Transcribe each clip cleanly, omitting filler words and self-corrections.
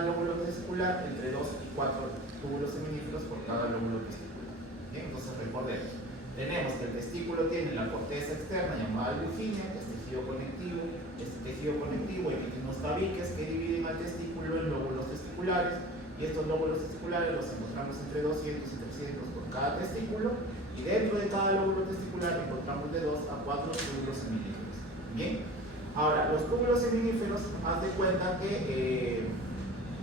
cada lóbulo testicular entre 2 y 4 túbulos seminíferos por cada lóbulo testicular. Bien, entonces recordemos, tenemos que el testículo tiene la corteza externa llamada Virginia, que es tejido conectivo. Este tejido conectivo emite unos tabiques que dividen al testículo en lóbulos testiculares, y estos lóbulos testiculares los encontramos entre 200 y 300 por cada testículo, y dentro de cada lóbulo testicular encontramos de 2 a 4 túbulos seminíferos. Bien, ahora los túbulos seminíferos, haz de cuenta que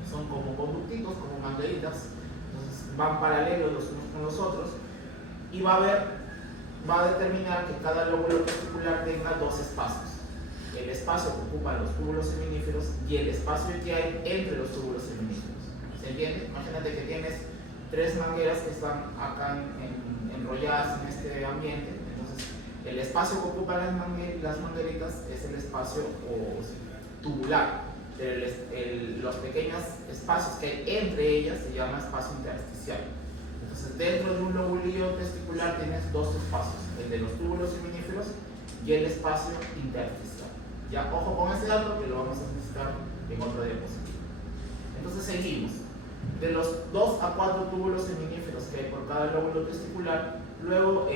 son como conductitos, como mangueritas, entonces van paralelos los unos con los otros, y va a determinar que cada lóbulo testicular tenga dos espacios: el espacio que ocupan los túbulos seminíferos y el espacio que hay entre los túbulos seminíferos. ¿Se entiende? Imagínate que tienes tres mangueras que están acá enrolladas en este ambiente. Entonces, el espacio que ocupan las mangueritas es el espacio tubular. Pero los pequeños espacios que hay entre ellas se llama espacio intersticial. Entonces, dentro de un lóbulo testicular tienes dos espacios: el de los túbulos seminíferos y el espacio intersticial. Ya, ojo con ese dato que lo vamos a necesitar en otra diapositiva. Entonces, seguimos. De los 2 a 4 túbulos seminíferos que hay por cada lóbulo testicular, luego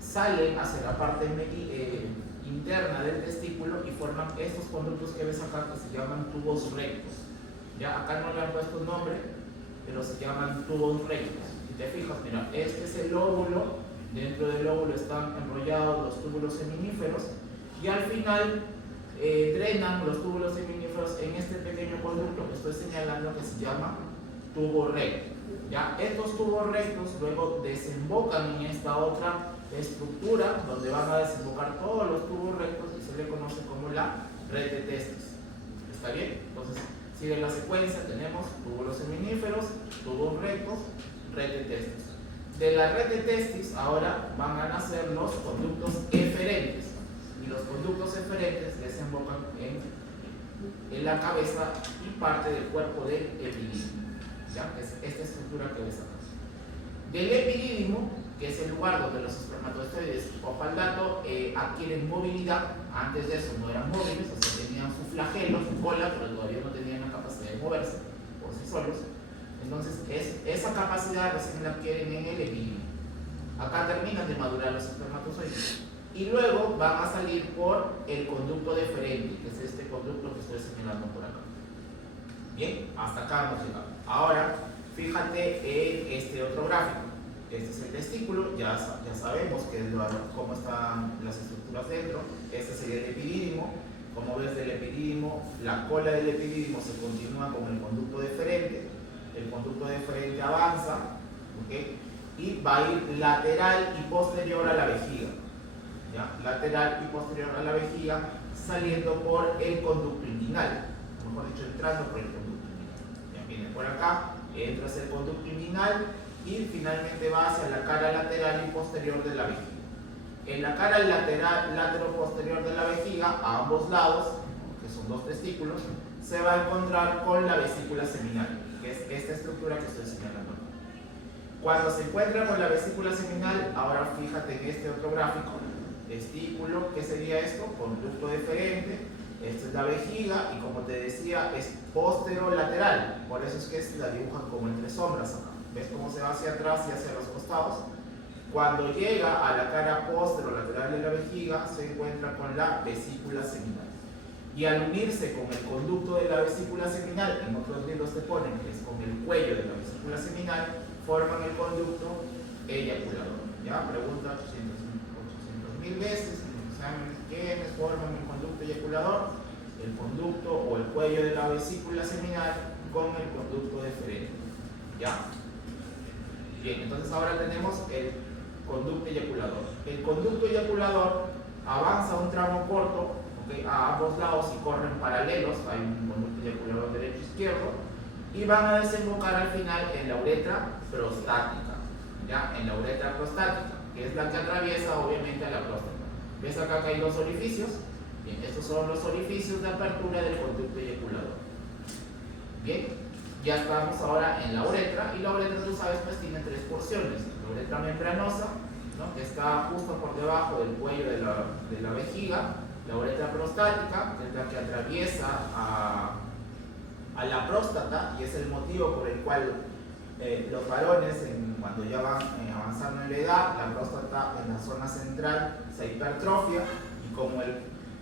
salen hacia la parte interna del testículo y forman estos conductos que ves acá, que se llaman tubos rectos. Ya, acá no le han puesto nombre, pero se llaman tubos rectos. Si te fijas, mira, este es el lóbulo, dentro del lóbulo están enrollados los túbulos seminíferos, y al final drenan los túbulos seminíferos en este pequeño conducto que estoy señalando, que se llama tubo recto. ¿Ya? Estos tubos rectos luego desembocan en esta otra estructura donde van a desembocar todos los tubos rectos, y se le conoce como la red de testis. ¿Está bien? Entonces sigue la secuencia: tenemos túbulos seminíferos, tubos rectos, red de testis. De la red de testis ahora van a nacer los conductos eferentes, y los conductos eferentes desembocan en la cabeza y parte del cuerpo del epidídimo. ¿Ya? Es esta estructura que ves acá. Del epidídimo, que es el lugar donde los espermatozoides, ojo al dato, adquieren movilidad. Antes de eso no eran móviles, o sea, tenían su flagelo, su cola, pero todavía no tenían la capacidad de moverse por sí solos. Entonces, esa capacidad recién la adquieren en el epidídimo. Acá terminan de madurar los espermatozoides, y luego van a salir por el conducto deferente, que es este conducto que estoy señalando por acá. Bien, hasta acá hemos llegado. Ahora, fíjate en este otro gráfico. Este es el testículo, ya sabemos cómo están las estructuras dentro. Este sería el epidídimo. Como ves, del epidídimo, la cola del epidídimo se continúa con el conducto deferente. El conducto deferente avanza, ¿okay? Y va a ir lateral y posterior a la vejiga. ¿Ya? Lateral y posterior a la vejiga, saliendo por el conducto inguinal, mejor dicho, entrando por el conducto inguinal. Ya, viene por acá, entra hacia el conducto inguinal y finalmente va hacia la cara lateral y posterior de la vejiga. En la cara latero-posterior de la vejiga, a ambos lados, que son dos testículos, se va a encontrar con la vesícula seminal, que es esta estructura que estoy señalando. Cuando se encuentra con la vesícula seminal, ahora fíjate en este otro gráfico: testículo, ¿qué sería esto? Conducto deferente. Esta es la vejiga, y como te decía, es posterolateral, por eso es que la dibujan como entre sombras acá. ¿Ves cómo se va hacia atrás y hacia los costados? Cuando llega a la cara posterolateral de la vejiga, se encuentra con la vesícula seminal, y al unirse con el conducto de la vesícula seminal, en otros libros te ponen que es con el cuello de la vesícula seminal, forman el conducto eyaculador. Ya, pregunta 800.000 veces en los exámenes: ¿quiénes forman el conducto eyaculador? El conducto o el cuello de la vesícula seminal con el conducto deferente. ¿Ya? Bien, entonces ahora tenemos el conducto eyaculador. El conducto eyaculador avanza un tramo corto, ¿okay?, a ambos lados, y corren paralelos. Hay un conducto eyaculador derecho-izquierdo, y van a desembocar al final en la uretra prostática. ¿Ya? En la uretra prostática, que es la que atraviesa obviamente a la próstata. ¿Ves acá que hay dos orificios? Bien, estos son los orificios de apertura del conducto eyaculador. Bien, ya estamos ahora en la uretra, y la uretra, tú sabes, pues tiene tres porciones: la uretra membranosa, ¿no?, que está justo por debajo del cuello de la vejiga; la uretra prostática, que es la que atraviesa a a la próstata, y es el motivo por el cual los varones, cuando ya van avanzando en la edad, la próstata en la zona central se hipertrofia, y como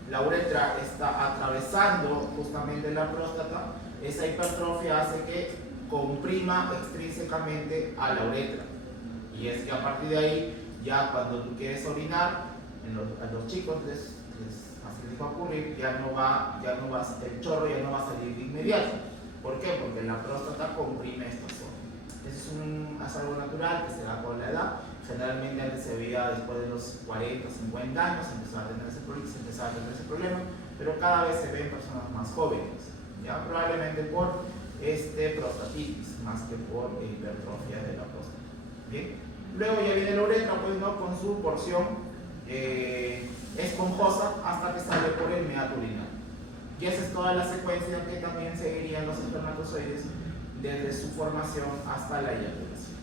la uretra está atravesando justamente la próstata, esa hipertrofia hace que comprima extrínsecamente a la uretra, y es que a partir de ahí, ya cuando tú quieres orinar, a los chicos así les va a ocurrir, el chorro ya no va a salir de inmediato. ¿Por qué? Porque la próstata comprime esta zona. Eso es algo natural que se da con la edad. Generalmente antes se veía después de los 40, 50 años, se empezaba a tener ese problema, pero cada vez se ve en personas más jóvenes, ¿ya? Probablemente por prostatitis, más que por hipertrofia de la próstata. ¿Bien? Luego ya viene la uretra, pues, ¿no?, con su porción esponjosa hasta que sale por el meato urinario. Y esa es toda la secuencia que también seguirían los espermatozoides desde su formación hasta la eyaculación.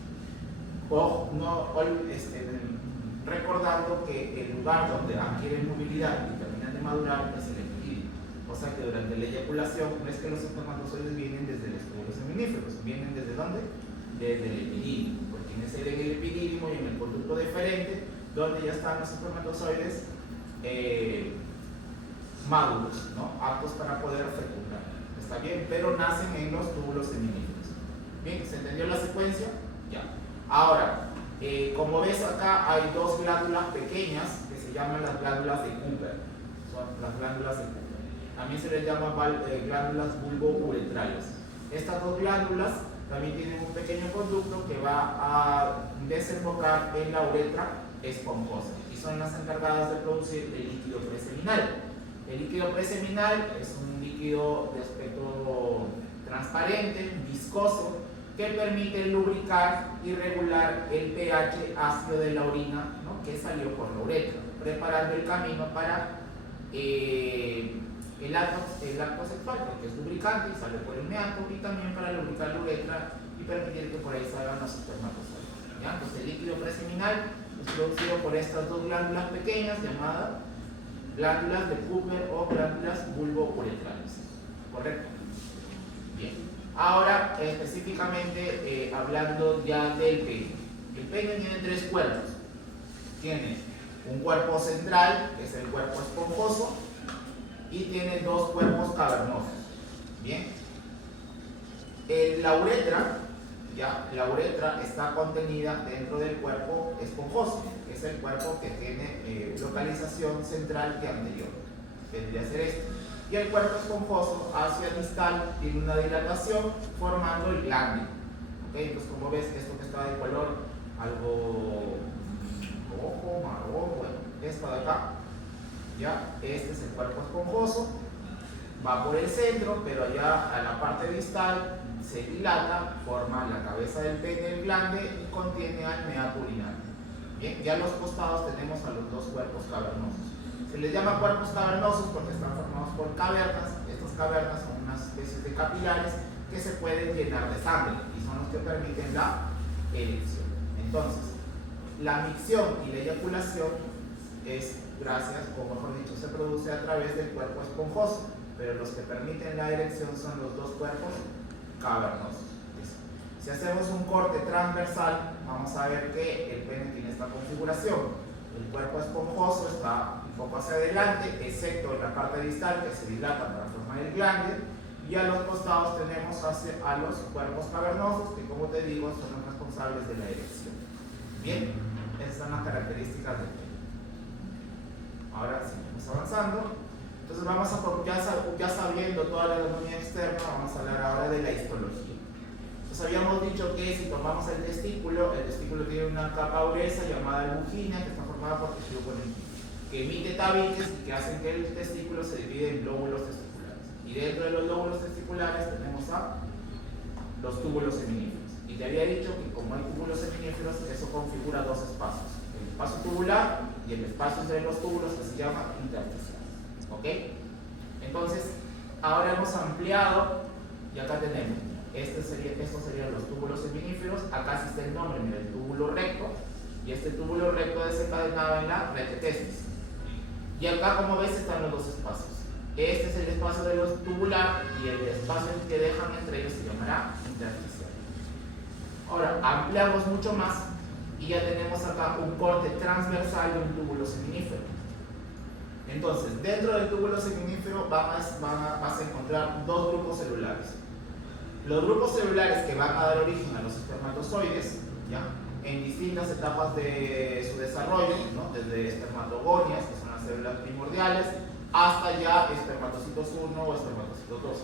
Recordando que el lugar donde adquieren movilidad y terminan de madurar es el epidídimo. O sea que durante la eyaculación no es que los espermatozoides vienen desde los túbulos seminíferos, vienen ¿desde dónde? Desde el epidídimo, porque en el epidídimo y en el conducto deferente, donde ya están los espermatozoides maduros, ¿no?, aptos para poder fecundar. Está bien, pero nacen en los túbulos seminíferos. Bien, ¿se entendió la secuencia? Ya. Ahora, como ves acá, hay dos glándulas pequeñas que se llaman las glándulas de Cooper. Son las glándulas de Cooper. También se les llama glándulas bulbouretrales. Estas dos glándulas también tienen un pequeño conducto que va a desembocar en la uretra esponjosa, y son las encargadas de producir el líquido preseminal. El líquido preseminal es un líquido de aspecto transparente, viscoso, que permite lubricar y regular el pH ácido de la orina, ¿no?, que salió por la uretra, preparando el camino para el acto sexual, porque es lubricante y sale por el meato, y también para lubricar la uretra y permitir que por ahí salgan los espermatozoides. ¿Ya? Entonces el líquido preseminal es producido por estas dos glándulas pequeñas llamadas glándulas de Cooper o glándulas bulbouretrales. ¿Correcto? Bien. Ahora, específicamente hablando ya del pene. El pene tiene tres cuerpos. Tiene un cuerpo central, que es el cuerpo esponjoso, y tiene dos cuerpos cavernosos. Bien. La uretra está contenida dentro del cuerpo esponjoso, que es el cuerpo que tiene localización central que anterior. Tendría que ser este. Y el cuerpo esponjoso hacia distal tiene una dilatación formando el glande. ¿Okay? Entonces, como ves, esto que está de color algo rojo, marrón, bueno, esto de acá, ya, este es el cuerpo esponjoso, va por el centro, pero allá a la parte distal se dilata, forma la cabeza del pene, el glande, y contiene al meato urinario. Bien, ya a los costados tenemos a los dos cuerpos cavernosos. Se les llama cuerpos cavernosos porque están formados por cavernas. Estas cavernas son unas especies de capilares que se pueden llenar de sangre y son los que permiten la erección. Entonces, la micción y la eyaculación es gracias, o mejor dicho, se produce a través del cuerpo esponjoso, pero los que permiten la erección son los dos cuerpos cavernosos. Si hacemos un corte transversal, vamos a ver que el pene tiene esta configuración. El cuerpo esponjoso está un poco hacia adelante, excepto en la parte distal que se dilata para formar el glande, y a los costados tenemos a los cuerpos cavernosos, que, como te digo, son los responsables de la erección. Bien, esas son las características del pene. Ahora seguimos avanzando. Entonces vamos a, ya sabiendo toda la anatomía externa, vamos a hablar ahora de la histología. Entonces habíamos dicho que si tomamos el testículo tiene una capa gruesa llamada albuginia, que está formada por tejido conectivo, que emite tabiques y que hacen que el testículo se divide en lóbulos testiculares. Y dentro de los lóbulos testiculares tenemos a los túbulos seminíferos. Y te había dicho que como hay túbulos seminíferos, eso configura dos espacios: el espacio tubular y el espacio entre los túbulos, que se llama intersticial. ¿Ok? Entonces, ahora hemos ampliado y acá tenemos, estos serían los túbulos seminíferos. Acá sí está el nombre, mira, el túbulo recto, y este túbulo recto desencadenado en la red de testis. Y acá, como ves, están los dos espacios. Este es el espacio de los tubular y el espacio que dejan entre ellos se llamará intersticial. Ahora, ampliamos mucho más y ya tenemos acá un corte transversal de un túbulo seminífero. Entonces, dentro del túbulo seminífero vas a encontrar dos grupos celulares. Los grupos celulares que van a dar origen a los espermatozoides, ¿ya?, en distintas etapas de su desarrollo, ¿no?, desde espermatogonias, que son las células primordiales, hasta ya espermatocitos 1 o espermatocitos 2.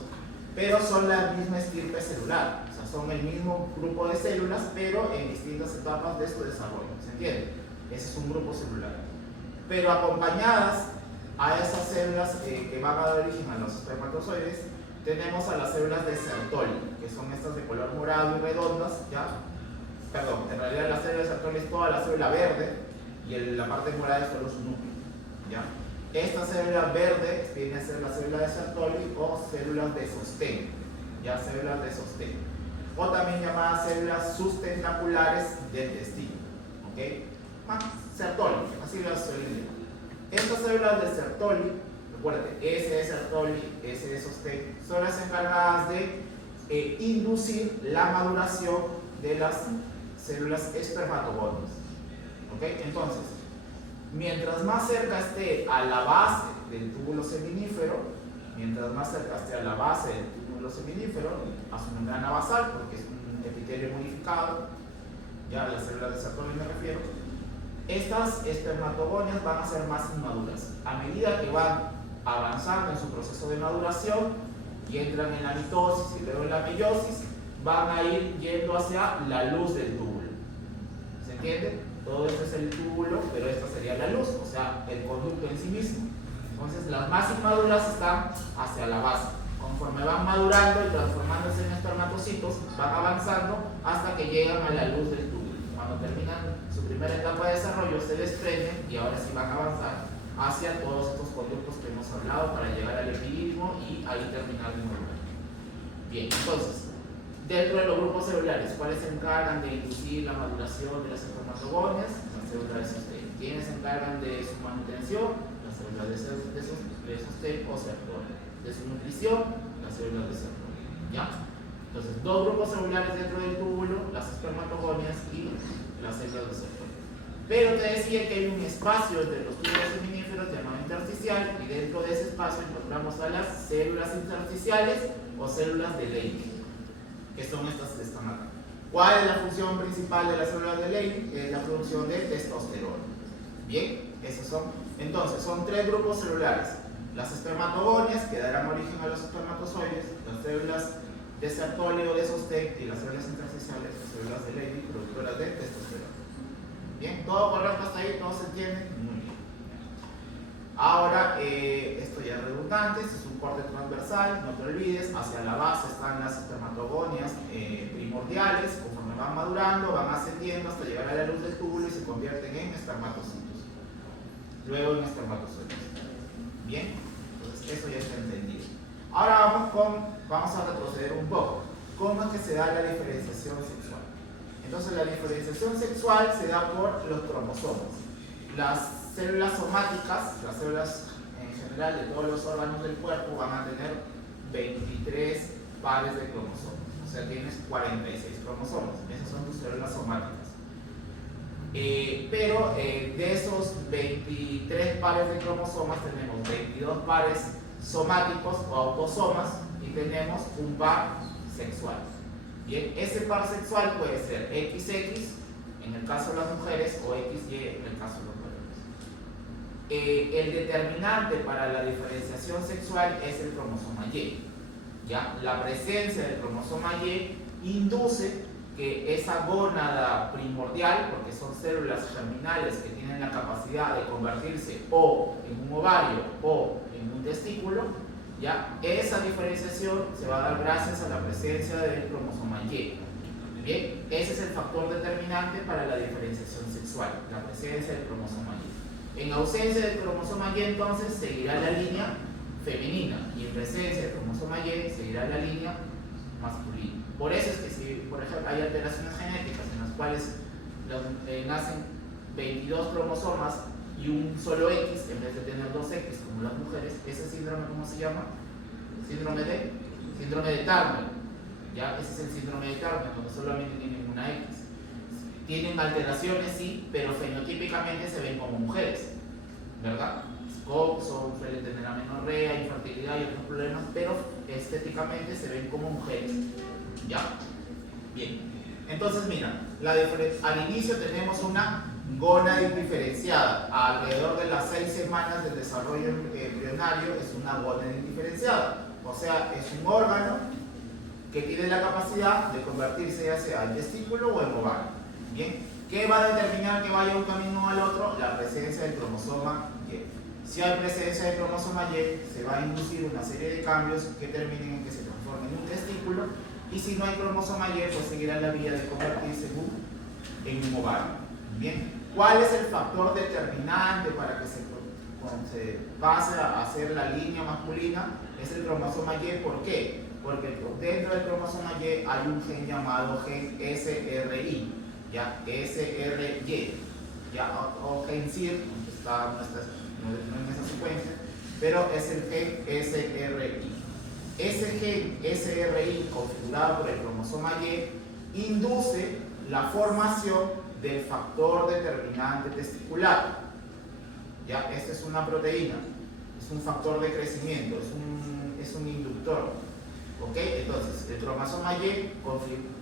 Pero son la misma estirpe celular, o sea, son el mismo grupo de células, pero en distintas etapas de su desarrollo. ¿Se entiende? Ese es un grupo celular. Pero acompañadas a esas células que van a dar origen a los espermatozoides, tenemos a las células de Sertoli, que son estas de color morado y redondas, ¿ya? Perdón, en realidad la célula de Sertoli es toda la célula verde y la parte morada es solo su núcleo, ¿ya? Esta célula verde viene a ser la célula de Sertoli o células de sostén, ¿ya? Células de sostén, o también llamadas células sustentaculares del testículo, ¿ok? Sertoli, así las suelen llamar. Estas células de Sertoli, recuerden, S de Sertoli, S de sostén, son las encargadas de inducir la maduración de las células espermatogonias. ¿Ok? Entonces, mientras más cerca esté a la base del túbulo seminífero, a su membrana basal, porque es un epitelio modificado, ya las células de Sertoli me refiero, estas espermatogonias van a ser más inmaduras. A medida que van avanzando en su proceso de maduración y entran en la mitosis y luego en la meiosis, van a ir yendo hacia la luz del túbulo. ¿Se entiende? Todo esto es el túbulo, pero esta sería la luz, o sea, el conducto en sí mismo. Entonces, las más inmaduras están hacia la base. Conforme van madurando y transformándose en espermatocitos, van avanzando hasta que llegan a la luz del túbulo. Cuando terminan su primera etapa de desarrollo, se desprenden y ahora sí van a avanzar hacia todos estos conductos que hemos hablado para llegar al epididimo y ahí terminar de madurar. Bien, entonces, dentro de los grupos celulares, ¿cuáles se encargan de inducir la maduración de las espermatogonias? Las células de sostén. ¿Quiénes se encargan de su manutención? Las células de sostén o Sertoli. De su nutrición, las células de Sertoli. ¿Ya? Entonces, dos grupos celulares dentro del túbulo, las espermatogonias y las células de Sertoli. Pero te decía que hay un espacio entre los túbulos seminíferos llamado intersticial, y dentro de ese espacio encontramos a las células intersticiales o células de Leydig, que son estas de esta manera. ¿Cuál es la función principal de las células de Leydig? Es la producción de testosterona. Bien, esos son. Entonces, son tres grupos celulares: las espermatogonias, que darán origen a los espermatozoides, las células de Sertoli o de sostén, y las células intersticiales, las células de Leydig, productoras de testosterona. Bien, todo correcto hasta ahí, todo se entiende. Muy bien. Ahora, esto ya es redundante, este es un corte transversal, no te olvides, hacia la base están las espermatogonias primordiales. Conforme van madurando, van ascendiendo hasta llegar a la luz del túbulo y se convierten en espermatocitos, luego en espermatozoides. Bien, entonces eso ya está entendido. Ahora vamos a retroceder un poco. ¿Cómo es que se da la diferenciación sexual? Entonces, la diferenciación sexual se da por los cromosomas. Las células somáticas, las células en general de todos los órganos del cuerpo, van a tener 23 pares de cromosomas. O sea, tienes 46 cromosomas. Esas son tus células somáticas. Pero de esos 23 pares de cromosomas tenemos 22 pares somáticos o autosomas y tenemos un par sexual. Bien, ese par sexual puede ser XX en el caso de las mujeres o XY en el caso de los varones. El determinante para la diferenciación sexual es el cromosoma Y. ¿Ya? La presencia del cromosoma Y induce que esa gónada primordial, porque son células germinales que tienen la capacidad de convertirse o en un ovario o en un testículo, ¿ya? Esa diferenciación se va a dar gracias a la presencia del cromosoma Y. Bien, ese es el factor determinante para la diferenciación sexual, la presencia del cromosoma Y. En ausencia del cromosoma Y, entonces, seguirá la línea femenina, y en presencia del cromosoma Y, seguirá la línea masculina. Por eso es que si, por ejemplo, hay alteraciones genéticas en las cuales nacen 22 cromosomas y un solo X en vez de tener dos X como las mujeres, ese síndrome, ¿cómo se llama? Síndrome de Turner. ¿Ya? Ese es el síndrome de Turner, donde solamente tienen una X. Tienen alteraciones, sí, pero fenotípicamente se ven como mujeres, ¿verdad? Suelen tener amenorrea, infertilidad y otros problemas, pero estéticamente se ven como mujeres. ¿Ya? Bien. Entonces, mira, al inicio tenemos una gónada indiferenciada. Alrededor de las 6 semanas del desarrollo embrionario es una gónada indiferenciada. O sea, es un órgano que tiene la capacidad de convertirse ya sea en testículo o en ovario. Bien, ¿qué va a determinar que vaya un camino al otro? La presencia del cromosoma Y. Si hay presencia del cromosoma Y, se va a inducir una serie de cambios que terminen en que se transforme en un testículo, y si no hay cromosoma Y, pues seguirá la vía de convertirse en un ovario. Bien, ¿cuál es el factor determinante para que se pase a hacer la línea masculina? Es el cromosoma Y. ¿Por qué? Porque dentro del cromosoma Y hay un gen llamado gen SRI, ¿ya? SRY, ¿ya? O gen CIR, no en esa secuencia, pero es el gen SRI. Ese gen SRI configurado por el cromosoma Y induce la formación del factor determinante testicular. ¿Ya? Esta es una proteína, es un factor de crecimiento, es un inductor. ¿Ok? Entonces, el cromosoma Y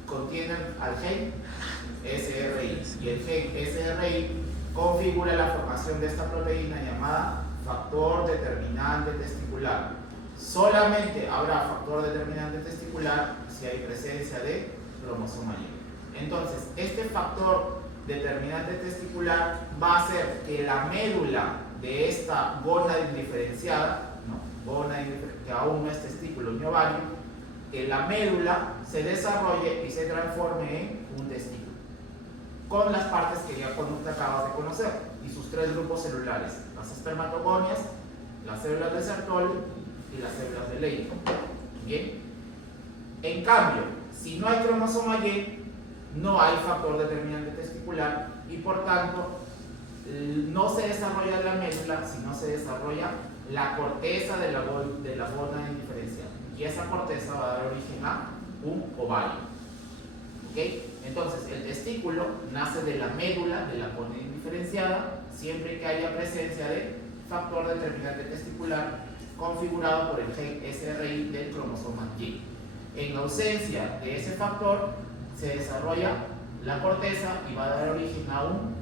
contiene al gen SRI, y el gen SRI configura la formación de esta proteína llamada factor determinante testicular. Solamente habrá factor determinante testicular si hay presencia de cromosoma Y. Entonces, este factor determinante testicular va a hacer que la médula de esta gónada indiferenciada, que aún no es testículo ni ovario, que la médula se desarrolle y se transforme en un testículo, con las partes que ya te acabas de conocer y sus 3 grupos celulares: las espermatogonias, las células de Sertoli y las células de Leydig. Bien. En cambio, si no hay cromosoma Y, no hay factor determinante testicular y por tanto no se desarrolla la médula, sino se desarrolla la corteza de la gónada indiferenciada, y esa corteza va a dar origen a un ovario. ¿Okay? Entonces, el testículo nace de la médula de la gónada indiferenciada siempre que haya presencia de factor determinante testicular configurado por el gen SRI del cromosoma Y. En ausencia de ese factor, se desarrolla la corteza y va a dar origen a un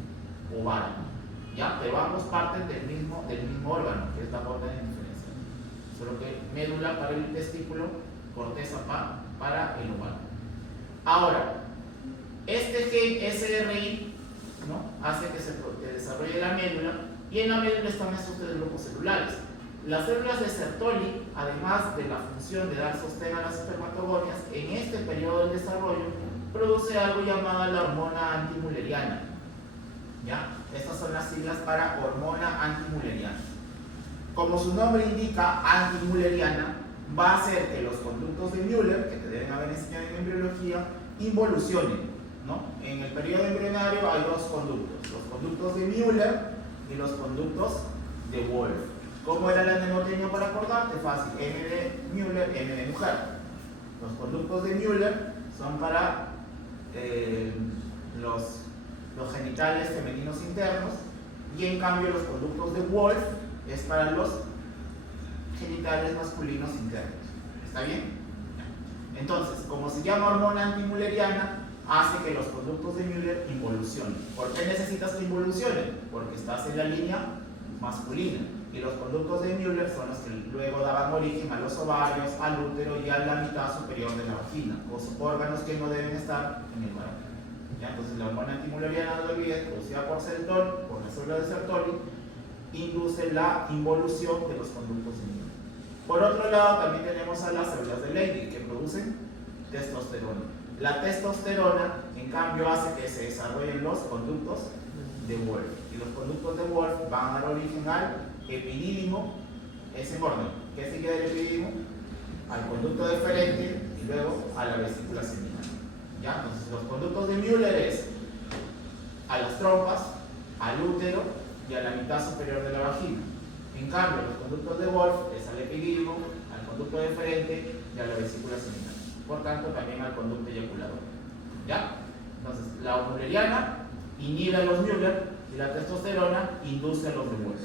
ovario. ¿Ya? Pero ambos parten del mismo órgano, que es la gónada indiferenciada. Solo que médula para el testículo, corteza para el ovario. Ahora, este gen SRI, ¿no?, hace que se desarrolle la médula, y en la médula están estos 3 grupos celulares. Las células de Sertoli, además de la función de dar sostén a las espermatogonias, en este periodo del desarrollo produce algo llamado la hormona antimülleriana. ¿Ya? Estas son las siglas para hormona antimülleriana. Como su nombre indica, antimülleriana, va a hacer que los conductos de Müller, que te deben haber enseñado en embriología, involucionen, ¿no? En el periodo embrionario hay 2 conductos: los conductos de Müller y los conductos de Wolff. ¿Cómo era la mnemotecnia para acordarte? Fácil: M de Müller, M de mujer. Los conductos de Müller son para los genitales femeninos internos, y en cambio los conductos de Wolff es para los genitales masculinos internos. ¿Está bien? Entonces, como se llama hormona antimülleriana, hace que los conductos de Müller involucionen. ¿Por qué necesitas que involucionen? Porque estás en la línea masculina, y los conductos de Müller son los que luego daban origen a los ovarios, al útero y a la mitad superior de la vagina, órganos que no deben estar en el varón. ¿Ya? Entonces, la hormona antimülleriana, no lo olvides, producida por las células de Sertoli, induce la involución de los conductos de Müller. Por otro lado, también tenemos a las células de Leydig, que producen testosterona. La testosterona, en cambio, hace que se desarrollen los conductos de Wolff, y los conductos de Wolff van a dar origen al epidídimo, es en orden. ¿Qué sigue del epidídimo? Al conducto deferente y luego a la vesícula seminal. ¿Ya? Entonces, los conductos de Müller es a las trompas, al útero y a la mitad superior de la vagina. En cambio, los conductos de Wolf es al epidídimo, al conducto deferente y a la vesícula seminal. Por tanto, también al conducto eyaculador. ¿Ya? Entonces, la mulleriana inhibe a los Müller y la testosterona induce a los de Wolf.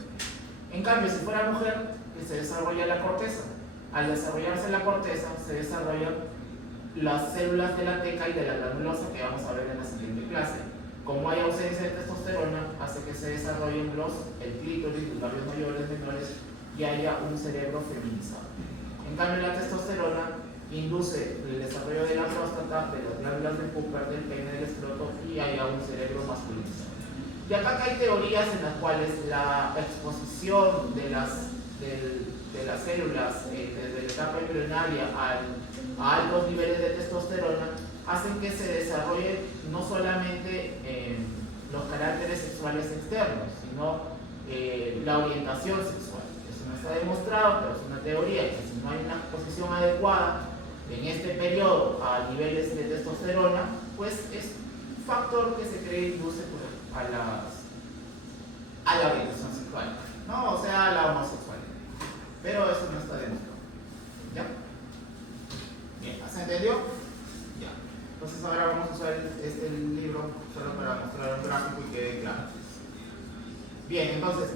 En cambio, si fuera mujer, que se desarrolla la corteza. Al desarrollarse la corteza, se desarrollan las células de la teca y de la granulosa que vamos a ver en la siguiente clase. Como hay ausencia de testosterona, hace que se desarrollen el clítoris, los labios mayores, menores y haya un cerebro feminizado. En cambio, la testosterona induce el desarrollo de la próstata, de las glándulas de Cooper, del pene, del escroto y haya un cerebro masculinizado. Y acá hay teorías en las cuales la exposición de las células desde la etapa embrionaria a altos niveles de testosterona hacen que se desarrolle no solamente los caracteres sexuales externos, sino la orientación sexual. Eso no está demostrado, pero es una teoría que si no hay una exposición adecuada en este periodo a niveles de testosterona, pues es un factor que se cree induce a la orientación sexual, ¿no? O sea, a la homosexualidad. Pero eso no está demostrado. ¿Ya? Bien, ¿se entendió? Ya. Entonces ahora vamos a usar este libro solo para mostrar un gráfico y quede claro. Bien, entonces,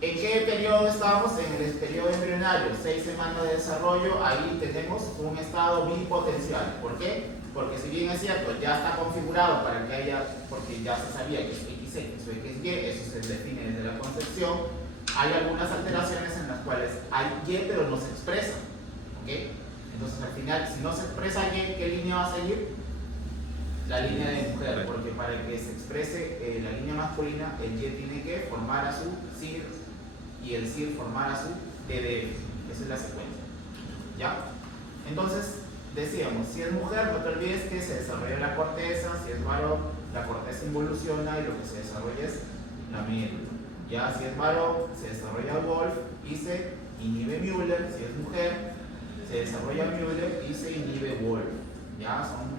¿en qué periodo estamos? En el periodo embrionario, 6 semanas de desarrollo. Ahí tenemos un estado bipotencial. ¿Por qué? Porque si bien es cierto, ya está configurado para que haya, porque ya se sabía que es XX o XY, eso se define desde la concepción. Hay algunas alteraciones en las cuales hay Y pero no se expresa. ¿Ok? Entonces al final, si no se expresa Y, ¿qué línea va a seguir? La línea de mujer, porque para que se exprese la línea masculina, el Y tiene que formar a su CIR y el CIR formar a su DDF. Esa es la secuencia. ¿Ya? Entonces, decíamos, si es mujer, no te olvides que se desarrolla la corteza, si es varón, la corteza involuciona y lo que se desarrolla es la médula. Ya, si es varón, se desarrolla Wolf y se inhibe Müller. Si es mujer, se desarrolla Müller y se inhibe Wolf. Ya, son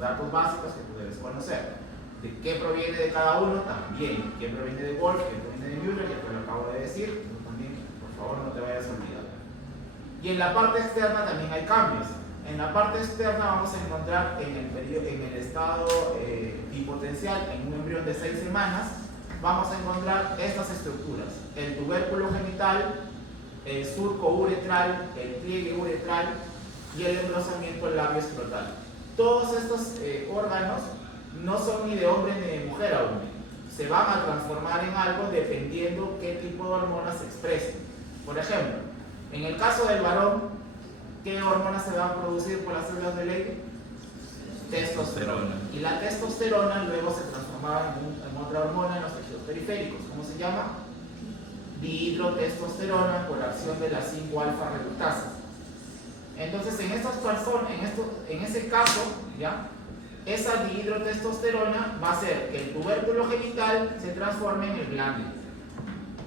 datos básicos que tú debes conocer. ¿De qué proviene de cada uno? También. ¿Qué proviene de Wolf? ¿Qué proviene de Müller? Ya te lo acabo de decir. Tú también, por favor, no te vayas a olvidar. Y en la parte externa también hay cambios. En la parte externa vamos a encontrar en el estado bipotencial, en un embrión de 6 semanas, vamos a encontrar estas estructuras: el tubérculo genital, el surco uretral, el pliegue uretral y el engrosamiento labio-escrotal. Todos estos órganos no son ni de hombre ni de mujer aún. Se van a transformar en algo dependiendo qué tipo de hormonas se expresen. Por ejemplo, en el caso del varón, ¿qué hormonas se van a producir por las células de Leydig? Testosterona. Y la testosterona luego se transformaba en otra hormona en los tejidos periféricos. ¿Cómo se llama? Dihidrotestosterona por acción de la 5-alfa reductasa. Entonces, en ese caso, ¿ya? Esa dihidrotestosterona va a hacer que el tubérculo genital se transforme en el glande,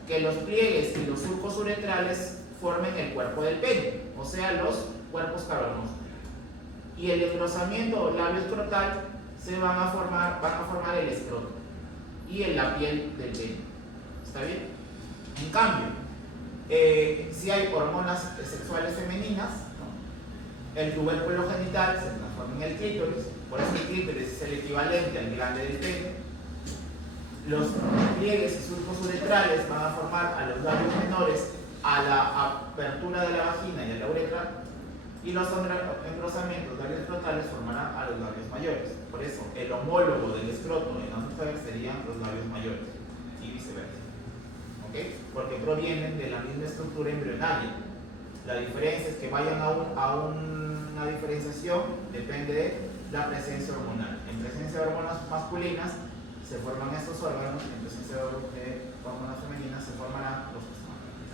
que los pliegues y los surcos uretrales formen el cuerpo del pene, o sea, los cuerpos cavernosos. Y el engrosamiento o labio escrotal van a formar el escroto y en la piel del pene. ¿Está bien? En cambio, si hay hormonas sexuales femeninas, ¿no? El tubérculo genital se transforma en el clítoris, por eso el clítoris es el equivalente al glande del pene. Los pliegues y surcos uretrales van a formar a los labios menores, a la apertura de la vagina y a la uretra, y los engrosamientos labios escrotales formarán a los labios mayores. Por eso, el homólogo del escroto en la mujer serían los labios mayores y viceversa. ¿Okay? Porque provienen de la misma estructura embrionaria. La diferencia es que vayan a una diferenciación, depende de la presencia hormonal. En presencia de hormonas masculinas se forman estos órganos, en presencia de hormonas femeninas se formarán los otros.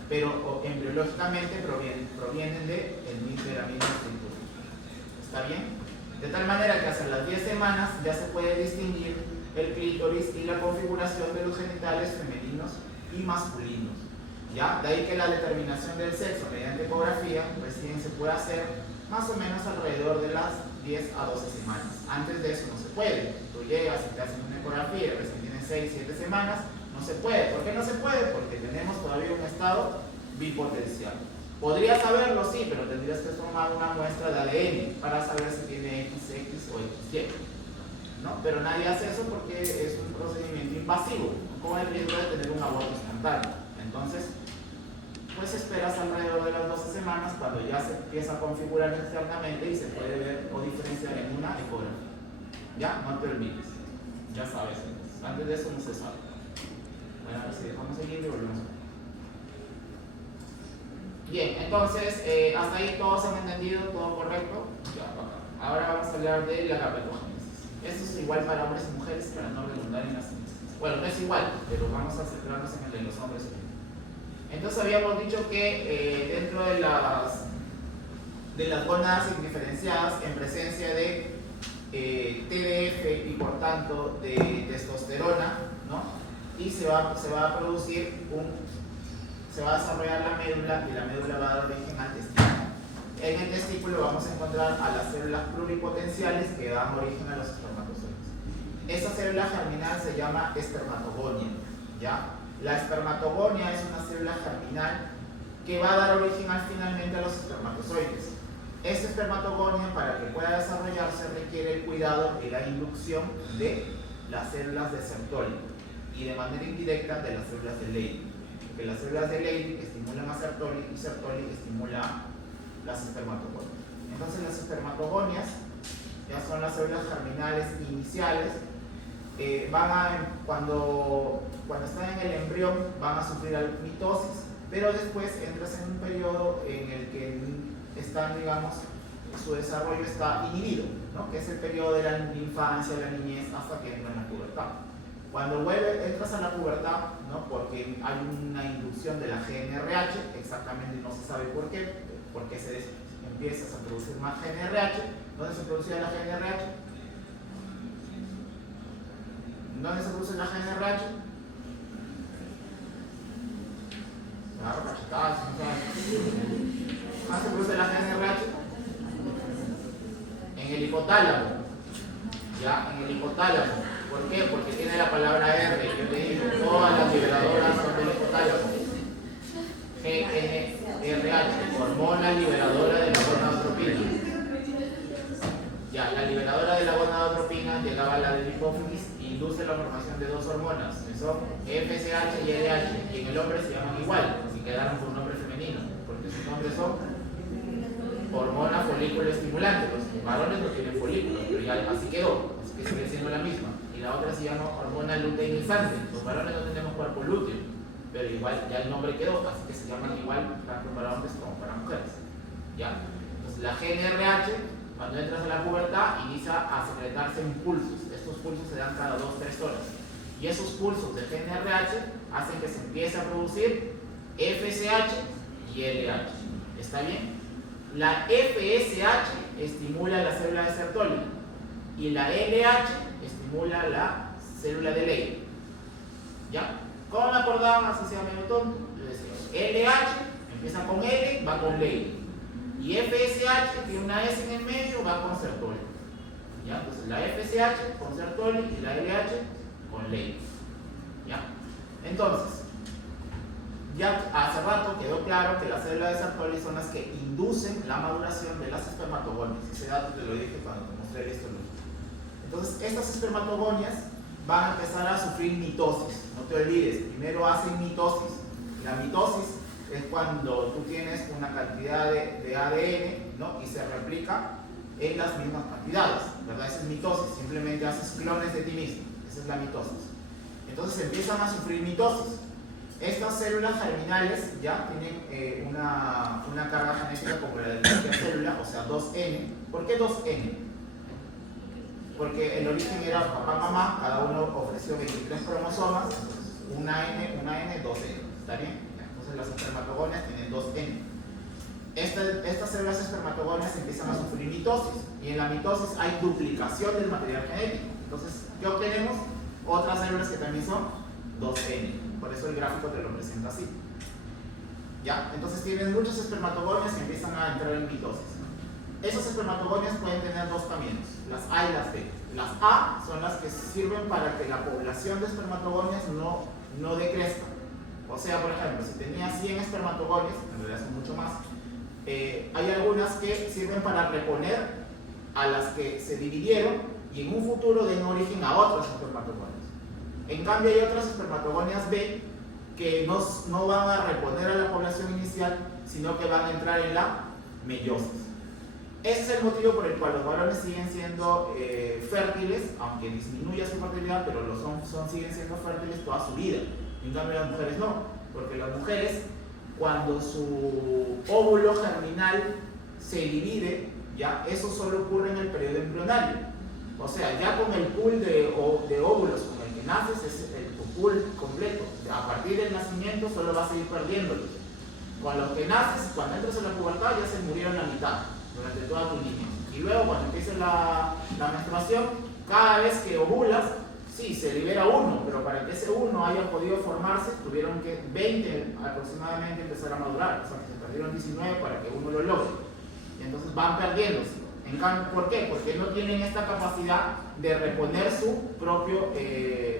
Pero embriológicamente provienen de la misma estructura. ¿Está bien? De tal manera que hasta las 10 semanas ya se puede distinguir el clítoris y la configuración de los genitales femeninos y masculinos. ¿Ya? De ahí que la determinación del sexo mediante ecografía recién se puede hacer más o menos alrededor de las 10 a 12 semanas. Antes de eso no se puede. Tú llegas y te hacen una ecografía, recién tienes 6, 7 semanas, No se puede. ¿Por qué no se puede? Porque tenemos todavía un estado bipotencial. ¿Podrías saberlo? Sí, pero tendrías que tomar una muestra de ADN para saber si tiene XX o XY, ¿no? Pero nadie hace eso porque es un procedimiento invasivo, con el riesgo de tener un aborto espontáneo. Entonces, pues esperas alrededor de las 12 semanas cuando ya se empieza a configurar externamente y se puede ver o diferenciar en una ecografía. Ya, no te olvides. Ya sabes, entonces. Antes de eso no se sabe. Bueno, a ver si dejamos seguir y volvemos. Bien, entonces, hasta ahí todos han entendido, todo correcto. Ya, ahora vamos a hablar de la gametogénesis. Esto es igual para hombres y mujeres para no redundar en las síntesis. Bueno, no es igual, pero vamos a centrarnos en el de los hombres. Entonces habíamos dicho que dentro de las gónadas indiferenciadas en presencia de TDF y por tanto de testosterona, ¿no? Y se va a producir se va a desarrollar la médula y la médula va a dar origen al testículo. En el testículo vamos a encontrar a las células pluripotenciales que dan origen a los espermatozoides. Esa célula germinal se llama espermatogonia, ¿ya? La espermatogonia es una célula germinal que va a dar origen finalmente a los espermatozoides. Esta espermatogonia, para que pueda desarrollarse, requiere el cuidado y la inducción de las células de Sertoli y de manera indirecta de las células de Leydig. Porque las células de Leydig estimulan a Sertoli y Sertoli estimula las espermatogonias. Entonces las espermatogonias ya son las células germinales iniciales. Cuando están en el embrión van a sufrir mitosis, pero después entras en un periodo en el que están, digamos, su desarrollo está inhibido, ¿no? Que es el periodo de la infancia, la niñez, hasta que entran en la pubertad. Cuando entras a la pubertad, ¿no? Porque hay una inducción de la GNRH, exactamente no se sabe por qué, porque empiezas a producir más GNRH. ¿Dónde se producía la GNRH? ¿Dónde se produce la GNRH? ¿Dónde se produce la GNRH? En el hipotálamo. Ya, en el hipotálamo. ¿Por qué? Porque tiene la palabra R. Yo te digo, todas las liberadoras son del hipotálamo. GNRH, hormona liberadora de la gonadotropina. Ya, la liberadora de la gonadotropina llegaba a la del hipófisis e induce la formación de dos hormonas, que son FSH y LH, y en el hombre se llaman igual, si quedaron con nombre femenino, porque sus nombres son hormona folículo estimulante. Los varones no tienen folículos, pero ya así quedó, así que sigue siendo la misma. Y la otra se llama hormona luteinizante. Los varones no tenemos cuerpo lúteo, pero igual ya el nombre quedó, así que se llaman igual tanto para hombres como para mujeres. ¿Ya? Entonces la GNRH, cuando entras a la pubertad, inicia a secretarse impulsos. Estos pulsos se dan cada 2-3 horas. Y esos pulsos de GNRH hacen que se empiece a producir FSH y LH. ¿Está bien? La FSH estimula la célula de Sertoli y la LH estimula la célula de Leydig. ¿Ya? ¿Cómo me acordaban? Así se llama medio tonto. LH empieza con L, va con Leydig. Y FSH tiene una S en el medio, va con Sertoli. ¿Ya? Entonces la FSH con Sertoli y la LH con Leydig. ¿Ya? Entonces, ya hace rato quedó claro que las células de Sertoli son las que inducen la maduración de las espermatogonias. Ese dato te lo dije cuando te mostré la histología. Entonces, estas espermatogonias van a empezar a sufrir mitosis. No te olvides, primero hacen mitosis. La mitosis es cuando tú tienes una cantidad de ADN, ¿no? Y se replica en las mismas cantidades, ¿verdad? Esa es mitosis, simplemente haces clones de ti mismo. Esa es la mitosis. Entonces empiezan a sufrir mitosis. Estas células germinales ya tienen una carga genética como la de cualquier célula, o sea 2N. ¿Por qué 2N? Porque el origen era papá-mamá, cada uno ofreció 23 cromosomas, una N, 2N. ¿Está bien? Entonces las espermatogonias tienen 2N. Estas células espermatogonias empiezan a sufrir mitosis, y en la mitosis hay duplicación del material genético. Entonces, ¿qué obtenemos? Otras células que también son 2N. Por eso el gráfico te lo presenta así. ¿Ya? Entonces tienes muchas espermatogonias que empiezan a entrar en mitosis. Esas espermatogonias pueden tener dos caminos, las A y las B. Las A son las que sirven para que la población de espermatogonias no no decrezcan. O sea, por ejemplo, si tenía 100 espermatogonias, en realidad son mucho más, hay algunas que sirven para reponer a las que se dividieron y en un futuro den origen a otras espermatogonias. En cambio, hay otras espermatogonias B que no van a reponer a la población inicial, sino que van a entrar en la meiosis. Ese es el motivo por el cual los varones siguen siendo fértiles, aunque disminuya su fertilidad, pero siguen siendo fértiles toda su vida. En cambio, las mujeres no, porque las mujeres, cuando su óvulo germinal se divide, ya eso solo ocurre en el periodo embrionario. O sea, ya con el pool de óvulos con el que naces es tu pool completo. A partir del nacimiento solo vas a ir perdiéndolos. Con los que naces, cuando entras en la pubertad ya se murieron la mitad durante toda tu niñez. Y luego cuando empiece la menstruación, cada vez que ovulas, sí, se libera uno, pero para que ese uno haya podido formarse, tuvieron que 20 aproximadamente empezar a madurar. O sea, que se perdieron 19 para que uno lo logre. Y entonces van perdiéndose. En cambio, ¿por qué? Porque no tienen esta capacidad de reponer su propio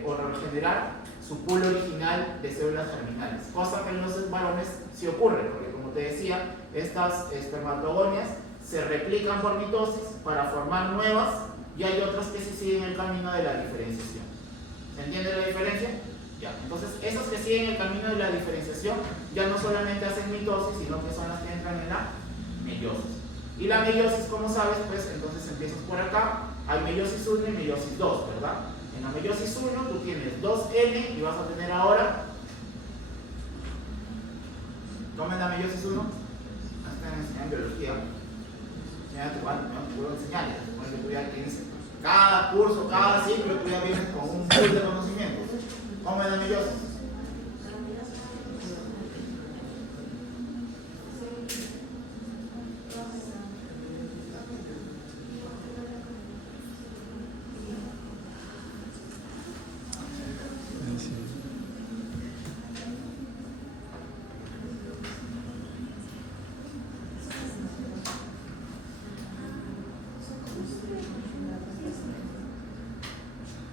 o regenerar su pool original de células germinales, cosa que en los varones sí ocurre, porque como te decía, estas espermatogonias se replican por mitosis para formar nuevas y hay otras que sí siguen el camino de la diferenciación. ¿Se entiende la diferencia? Ya. Entonces, esas que siguen el camino de la diferenciación ya no solamente hacen mitosis, sino que son las que entran en la meiosis. Y la meiosis, como sabes, pues entonces empiezas por acá, hay meiosis 1 y meiosis 2, ¿verdad? En la meiosis 1 tú tienes 2N y vas a tener ahora, tomen la meiosis 1, están enseñando biología, te puedo enseñar, porque tú ya tienes, cada curso, cada ciclo, tú ya vienes con un pool de conocimientos. Tomen la meiosis.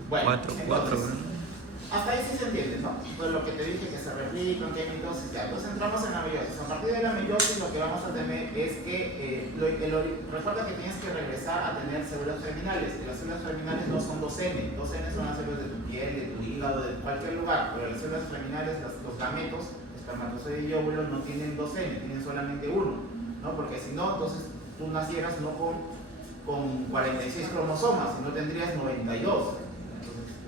Bueno, hasta ahí sí se entiende, ¿no? Pues lo que te dije, que se replican, que hay mitosis, ya. Entonces entramos en la meiosis. A partir de la meiosis lo que vamos a tener es que, recuerda que tienes que regresar a tener células germinales, y las células germinales no son 2N, 2N son las células de tu piel, de tu hígado, de cualquier lugar, pero las células germinales, los gametos, espermatozoide y óvulo no tienen 2N, tienen solamente uno, ¿no? Porque si no, entonces tú nacieras no con 46 cromosomas, sino tendrías 92.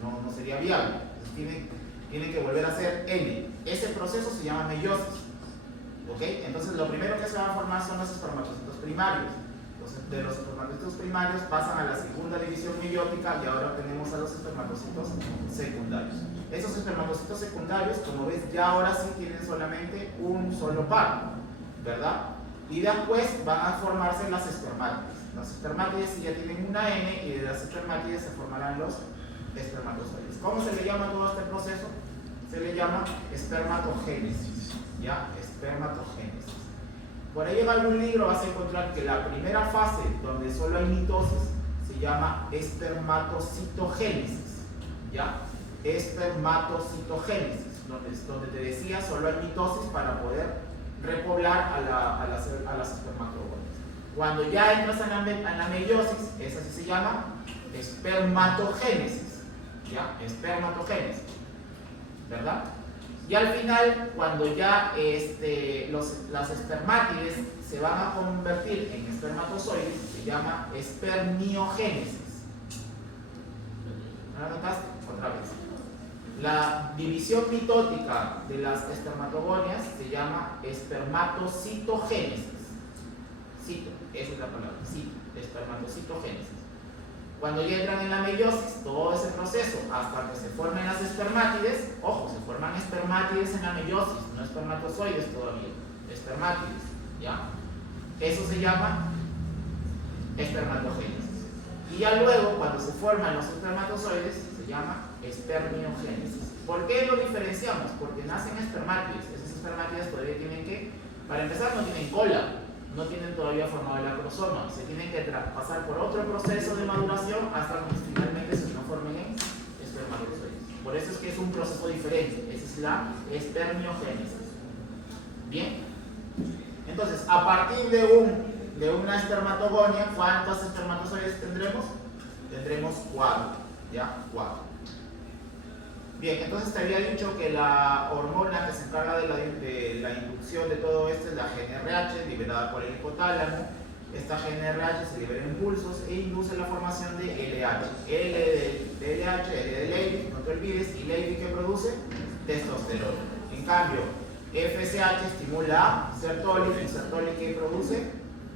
No sería viable. Entonces tienen que volver a ser N. Ese proceso se llama meiosis. ¿Ok? Entonces lo primero que se va a formar son los espermatocitos primarios. Entonces de los espermatocitos primarios pasan a la segunda división meiótica y ahora tenemos a los espermatocitos secundarios. Esos espermatocitos secundarios, como ves, ya ahora sí tienen solamente un solo par, ¿verdad? Y después van a formarse las espermátides. Las espermátides sí ya tienen una N y de las espermátides se formarán los espermatozoides. ¿Cómo se le llama todo este proceso? Se le llama espermatogénesis. ¿Ya? Espermatogénesis. Por ahí en algún libro vas a encontrar que la primera fase, donde solo hay mitosis, se llama espermatocitogénesis. ¿Ya? Espermatocitogénesis, donde te decía solo hay mitosis para poder repoblar a las espermatogonias. Cuando ya entras en la meiosis, esa sí se llama espermatogénesis. ¿Ya? Espermatogénesis, ¿verdad? Y al final, cuando ya las espermátides se van a convertir en espermatozoides, se llama espermiogénesis. ¿No lo notaste? Otra vez. La división mitótica de las espermatogonias se llama espermatocitogénesis. Cito, esa es la palabra, cito, espermatocitogénesis. Cuando ya entran en la meiosis, todo ese proceso, hasta que se formen las espermátides, ojo, se forman espermátides en la meiosis, no espermatozoides todavía, espermátides, ¿ya? Eso se llama espermatogénesis. Y ya luego, cuando se forman los espermatozoides, se llama espermiogénesis. ¿Por qué lo diferenciamos? Porque nacen espermátides. Esas espermátides todavía tienen que, para empezar, no tienen cola, no tienen todavía formado el acrosoma, se tienen que pasar por otro proceso de maduración hasta que finalmente se transformen en espermatozoides. Por Por eso es que es un proceso diferente. Esa es la espermiogénesis. Bien. Entonces, a partir de una espermatogonia, ¿cuántos espermatozoides tendremos? Tendremos 4. ¿Ya? 4. Bien, entonces te había dicho que la hormona que se encarga de la inducción de todo esto es la GnRH, liberada por el hipotálamo. Esta GnRH se libera en impulsos e induce la formación de LH. L de LH, L de Leydig, no te olvides, y Leydig que produce testosterona. En cambio, FSH estimula a Sertoli, y Sertoli que produce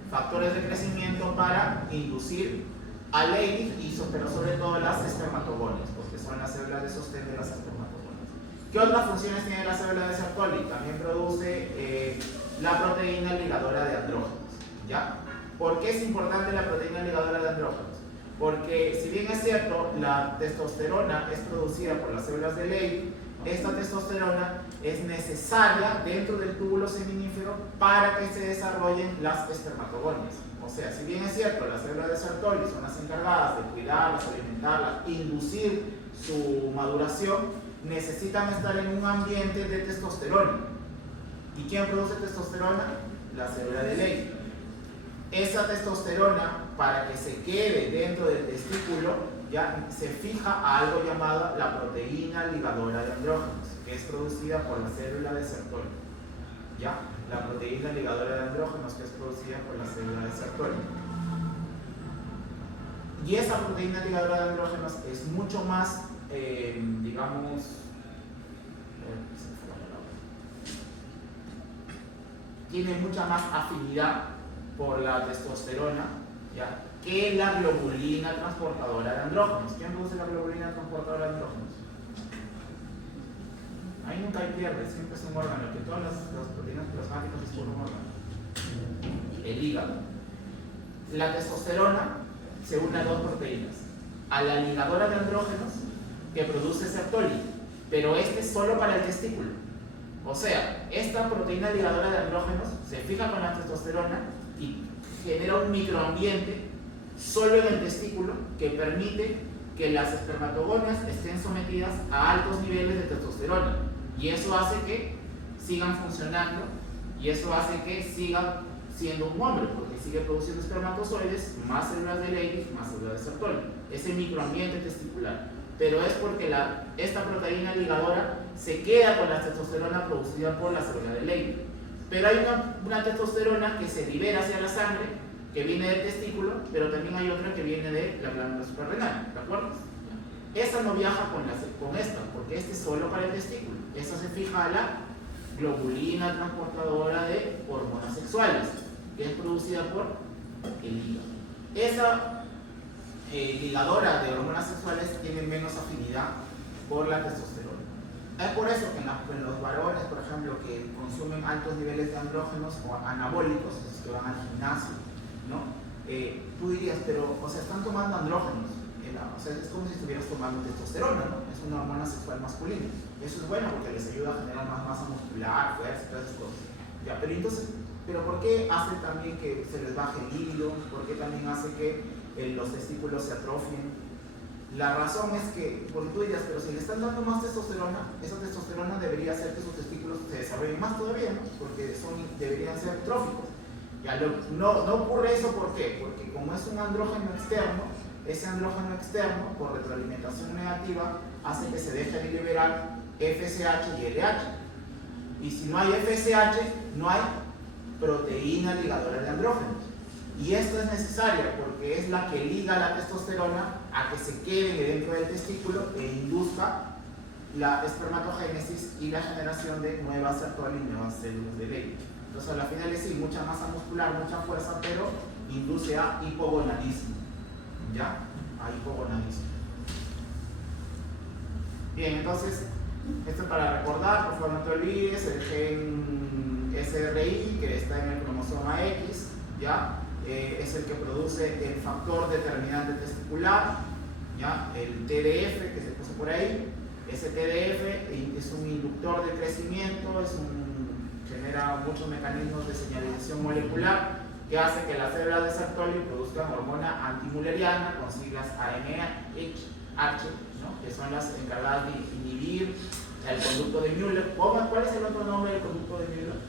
factores de crecimiento para inducir a Leydig, pero sobre todo las espermatogonias, porque son las células de sostén de las espermatogonias. ¿Qué otras funciones tiene la célula de Sertoli? También produce la proteína ligadora de andrógenos. ¿Ya? ¿Por qué es importante la proteína ligadora de andrógenos? Porque si bien es cierto, la testosterona es producida por las células de Leydig, esta testosterona es necesaria dentro del túbulo seminífero para que se desarrollen las espermatogonias. O sea, si bien es cierto, las células de Sertoli son las encargadas de cuidarlas, alimentarlas, inducir su maduración, necesitan estar en un ambiente de testosterona. ¿Y quién produce testosterona? La célula de Leydig. Esa testosterona, para que se quede dentro del testículo, ya se fija a algo llamado la proteína ligadora de andrógenos, que es producida por la célula de Sertoli. ¿Ya? La proteína ligadora de andrógenos, que es producida por la célula de Sertoli. Y esa proteína ligadora de andrógenos es mucho más, digamos, tiene mucha más afinidad por la testosterona, ¿ya?, que la globulina transportadora de andrógenos. ¿Quién produce la globulina transportadora de andrógenos? Ahí nunca hay pierde, siempre es un órgano, que todas las proteínas plasmáticas es por un órgano. El hígado. La testosterona se une a dos proteínas: a la ligadora de andrógenos, que produce Sertoli, pero este es solo para el testículo. O sea, esta proteína ligadora de andrógenos se fija con la testosterona y genera un microambiente solo en el testículo que permite que las espermatogonias estén sometidas a altos niveles de testosterona, y eso hace que sigan funcionando, y eso hace que sigan siendo un hombre, porque sigue produciendo espermatozoides, más células de Leydig, más células de Sertoli, ese microambiente testicular. Pero es porque esta proteína ligadora se queda con la testosterona producida por la célula de Leydig. Pero hay una testosterona que se libera hacia la sangre, que viene del testículo, pero también hay otra que viene de la glándula suprarrenal, ¿de acuerdo? Esa no viaja con esta, porque este es solo para el testículo. Esa se fija a la globulina transportadora de hormonas sexuales, que es producida por el hígado. Esa ligadora de hormonas sexuales tiene menos afinidad por la testosterona. Es por eso que en los varones, por ejemplo, que consumen altos niveles de andrógenos o anabólicos, los que van al gimnasio, ¿no? Tú dirías, pero, o sea, están tomando andrógenos, o sea, es como si estuvieras tomando testosterona, ¿no? Es una hormona sexual masculina. Eso es bueno porque les ayuda a generar más masa muscular, fuerza, todas esas cosas. Ya, pero entonces, ¿por qué hace también que se les baje el líbido? ¿Por qué también hace que los testículos se atrofien? La razón es que, porque tú dirías, pero si le están dando más testosterona, esa testosterona debería hacer que sus testículos se desarrollen más todavía, ¿no? Porque deberían ser tróficos. Ya, no ocurre eso, ¿por qué? Porque como es un andrógeno externo, ese andrógeno externo, por retroalimentación negativa, hace que se deje de liberar FSH y LH. Y si no hay FSH, no hay proteína ligadora de andrógenos. Y esto es necesario porque es la que liga la testosterona a que se quede dentro del testículo e induzca la espermatogénesis y la generación de nuevas Sertoli y nuevas células de Leydig. Entonces, a la final es sí, mucha masa muscular, mucha fuerza, pero induce a hipogonadismo. ¿Ya? A hipogonadismo. Bien, entonces, esto es para recordar, por favor no te olvides, el gen SRI que está en el cromosoma X, ¿ya? Es el que produce el factor determinante testicular, ¿ya? El TDF que se puso por ahí. Ese TDF es un inductor de crecimiento, genera muchos mecanismos de señalización molecular que hace que las células de Sertoli produzcan hormona antimülleriana con siglas AMH, H, ¿no? Que son las encargadas de inhibir el conducto de Müller. ¿Cuál es el otro nombre del conducto de Müller?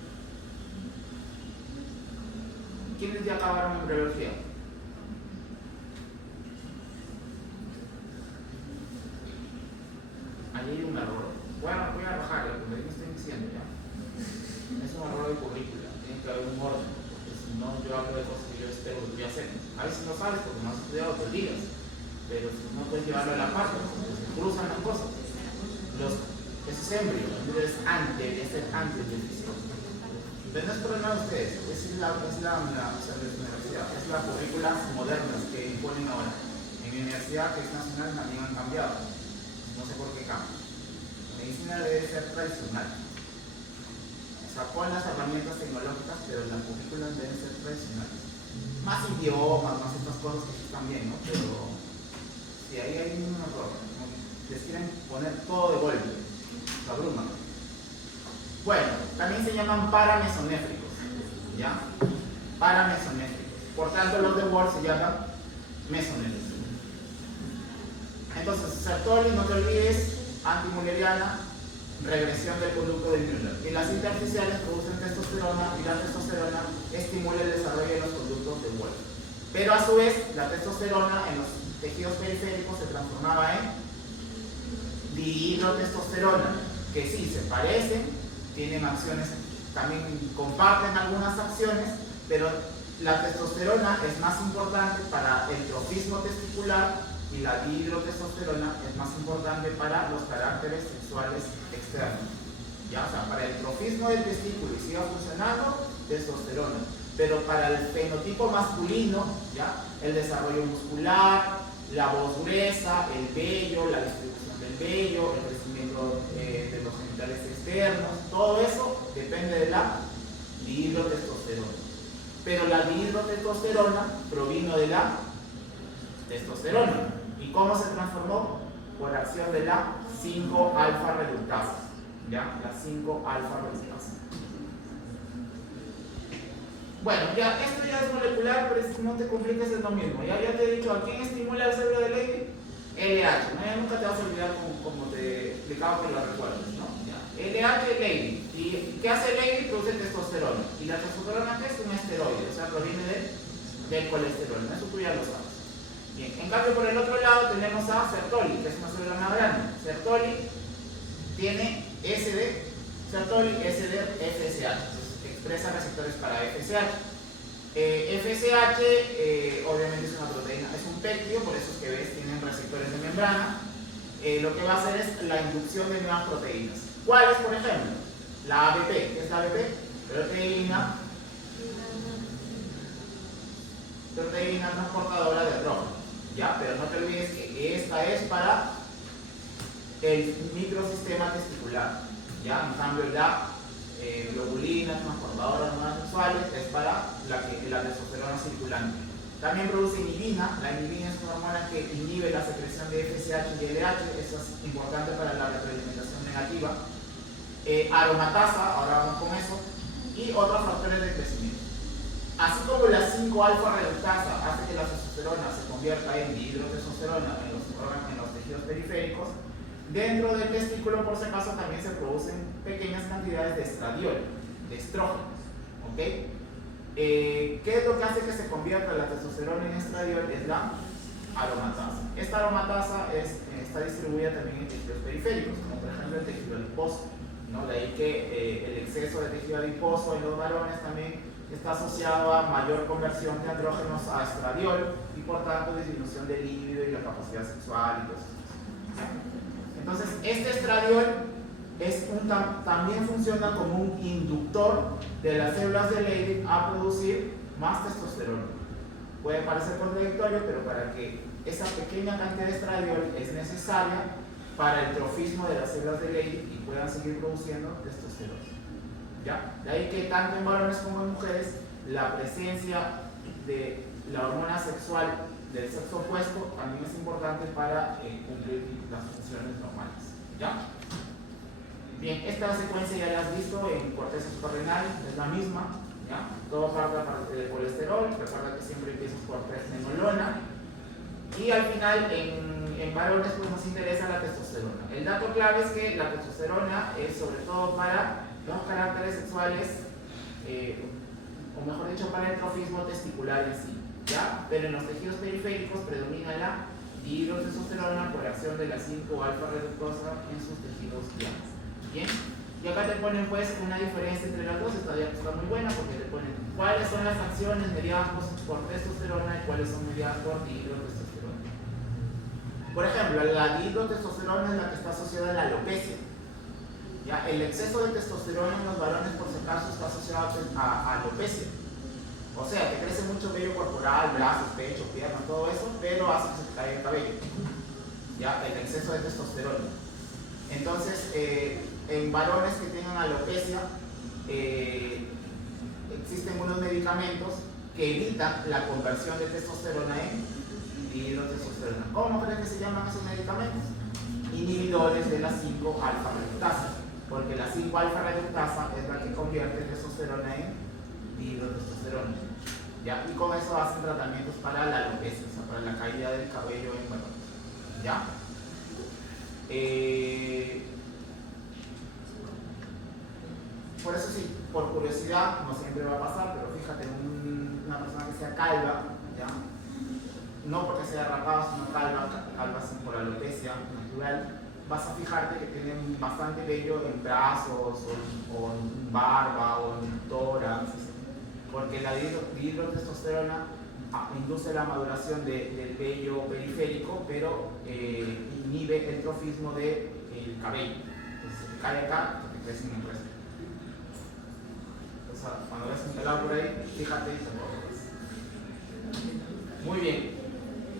¿Quiénes ya acabaron en embriología? Allí hay un error. Bueno, voy a arrojarlo, como me estoy diciendo ya. Es un error de currícula, tiene que haber un orden, porque si no yo hablo de cosas que yo espero que ya sé. A veces no sabes porque no has estudiado, te olvidas, pero si no puedes llevarlo a la parte, porque se cruzan las cosas. Eso es embrio, es antes, debería ser antes del físico. Pero no es problema de ustedes, es la universidad, es las currículas modernas que imponen ahora. En mi universidad, que es nacional, también han cambiado. No sé por qué cambia. La medicina debe ser tradicional. O sea, con las herramientas tecnológicas, pero las currículas deben ser tradicionales. Más idiomas, más estas cosas que están bien, ¿no? Pero si ahí hay un error, ¿no? Les quieren poner todo de golpe, se abruman. Bueno, también se llaman paramesonéfricos, ¿ya? Paramesonéfricos. Por tanto, los de Ward se llaman mesonéfricos. Entonces, Sertoli, no te olvides, antimülleriana, regresión del conducto de Müller. Y las intersticiales producen testosterona y la testosterona estimula el desarrollo de los conductos de Wolff. Pero a su vez, la testosterona en los tejidos periféricos se transformaba en dihidrotestosterona, que sí se parecen, tienen acciones, también comparten algunas acciones, pero la testosterona es más importante para el trofismo testicular y la dihidrotestosterona es más importante para los caracteres sexuales externos. ¿Ya? O sea, para el trofismo del testículo y siga funcionando, testosterona. Pero para el fenotipo masculino, ¿ya? El desarrollo muscular, la voz gruesa, el vello, la distribución del vello, el crecimiento de los genitales externos, todo eso depende de la dihidrotestosterona. Pero la dihidrotestosterona provino de la testosterona. ¿Y cómo se transformó? Por acción de la 5-alfa reductasa. ¿Ya? La 5-alfa reductasa. Bueno, ya, esto ya es molecular, pero no te compliques, es lo mismo. Ya te he dicho, ¿a quién estimula el cerebro de Leydig? LH, ¿no? Ya nunca te vas a olvidar como te explicaba que lo recuerdes, ¿no? Ya. LH, Leydig. ¿Y qué hace Leydig? Produce testosterona. Y la testosterona, ¿qué es? Un esteroide, o sea, proviene del colesterol, ¿no? Eso tú ya lo sabes. Bien, en cambio por el otro lado tenemos a Sertoli, que es una célula más grande. Sertoli tiene Sertoli SD, FSH, entonces expresa receptores para FSH. FSH obviamente es una proteína, es un péptido, por eso es que ves, tienen receptores de membrana. Lo que va a hacer es la inducción de nuevas proteínas. ¿Cuáles, por ejemplo? La ABP, ¿qué es la ABP? Proteína transportadora de hidrógeno. ¿Ya? Pero no te olvides que esta es para el microsistema testicular. ¿Ya? En cambio la globulina transportadora de hormonas sexuales es para la testosterona circulante. También produce inhibina. La inhibina es una hormona que inhibe la secreción de FSH y LH. Eso es importante para la retroalimentación negativa. Aromatasa, ahora vamos con eso. Y otros factores de crecimiento. Así como la 5-alfa reductasa hace que la testosterona se convierta en dihidrotestosterona en los tejidos periféricos, dentro del testículo, por si acaso, también se producen pequeñas cantidades de estradiol, de estrógenos. ¿Okay? ¿Qué es lo que hace que se convierta la testosterona en estradiol? Es la aromatasa. Esta aromatasa está distribuida también en tejidos periféricos, como por ejemplo el tejido adiposo, ¿no? De ahí que el exceso de tejido adiposo en los varones también está asociado a mayor conversión de andrógenos a estradiol y por tanto disminución del líbido y la capacidad sexual y todo eso. Entonces, este estradiol también funciona como un inductor de las células de Leydig a producir más testosterona. Puede parecer contradictorio, pero para que esa pequeña cantidad de estradiol es necesaria para el trofismo de las células de Leydig y puedan seguir produciendo testosterona. ¿Ya? De ahí que tanto en varones como en mujeres la presencia de la hormona sexual del sexo opuesto también es importante para cumplir las funciones normales. ¿Ya? Bien, esta secuencia ya la has visto en corteza suprarrenal, es la misma. ¿Ya? Todo parte del colesterol, recuerda que siempre empiezas por prenenolona y al final en en varones pues nos interesa la testosterona. El dato clave es que la testosterona es sobre todo para los caracteres sexuales, o mejor dicho, para el trofismo testicular en sí, ¿ya? Pero en los tejidos periféricos predomina la dihidrotestosterona por acción de la 5-alfa-reductasa en sus tejidos llanos. ¿Bien? Y acá te ponen pues una diferencia entre las dos. Esta diapositiva está muy buena porque te ponen cuáles son las acciones mediadas por testosterona y cuáles son mediadas por dihidrotestosterona. Por ejemplo, la dihidrotestosterona es la que está asociada a la alopecia. ¿Ya? El exceso de testosterona en los varones, por si acaso, está asociado a alopecia. O sea, te crece mucho vello corporal, brazos, pecho, piernas, todo eso, pero hace que se te caiga el cabello. ¿Ya? El exceso de testosterona. Entonces, en varones que tengan alopecia, existen unos medicamentos que evitan la conversión de testosterona en dihidrotestosterona. ¿Cómo crees que se llaman esos medicamentos? Inhibidores de la 5-alfa-reductasa, porque la 5-alfa-reductasa es la que convierte testosterona en dihidrotestosterona. ¿Ya? Y con eso hacen tratamientos para la alopecia, o sea, para la caída del cabello en varones. ¿Ya? Por eso sí, por curiosidad, no siempre va a pasar, pero fíjate, una persona que sea calva, ¿ya? No porque sea rapada, sino calva por alopecia natural, vas a fijarte que tienen bastante vello en brazos, o en barba, o en tórax, porque la dihidrotestosterona induce la maduración del vello periférico, pero inhibe el trofismo del cabello. Entonces, si te cae acá, te crece en el resto. Entonces, cuando ves un pelado por ahí, fíjate y te mueves. Muy bien.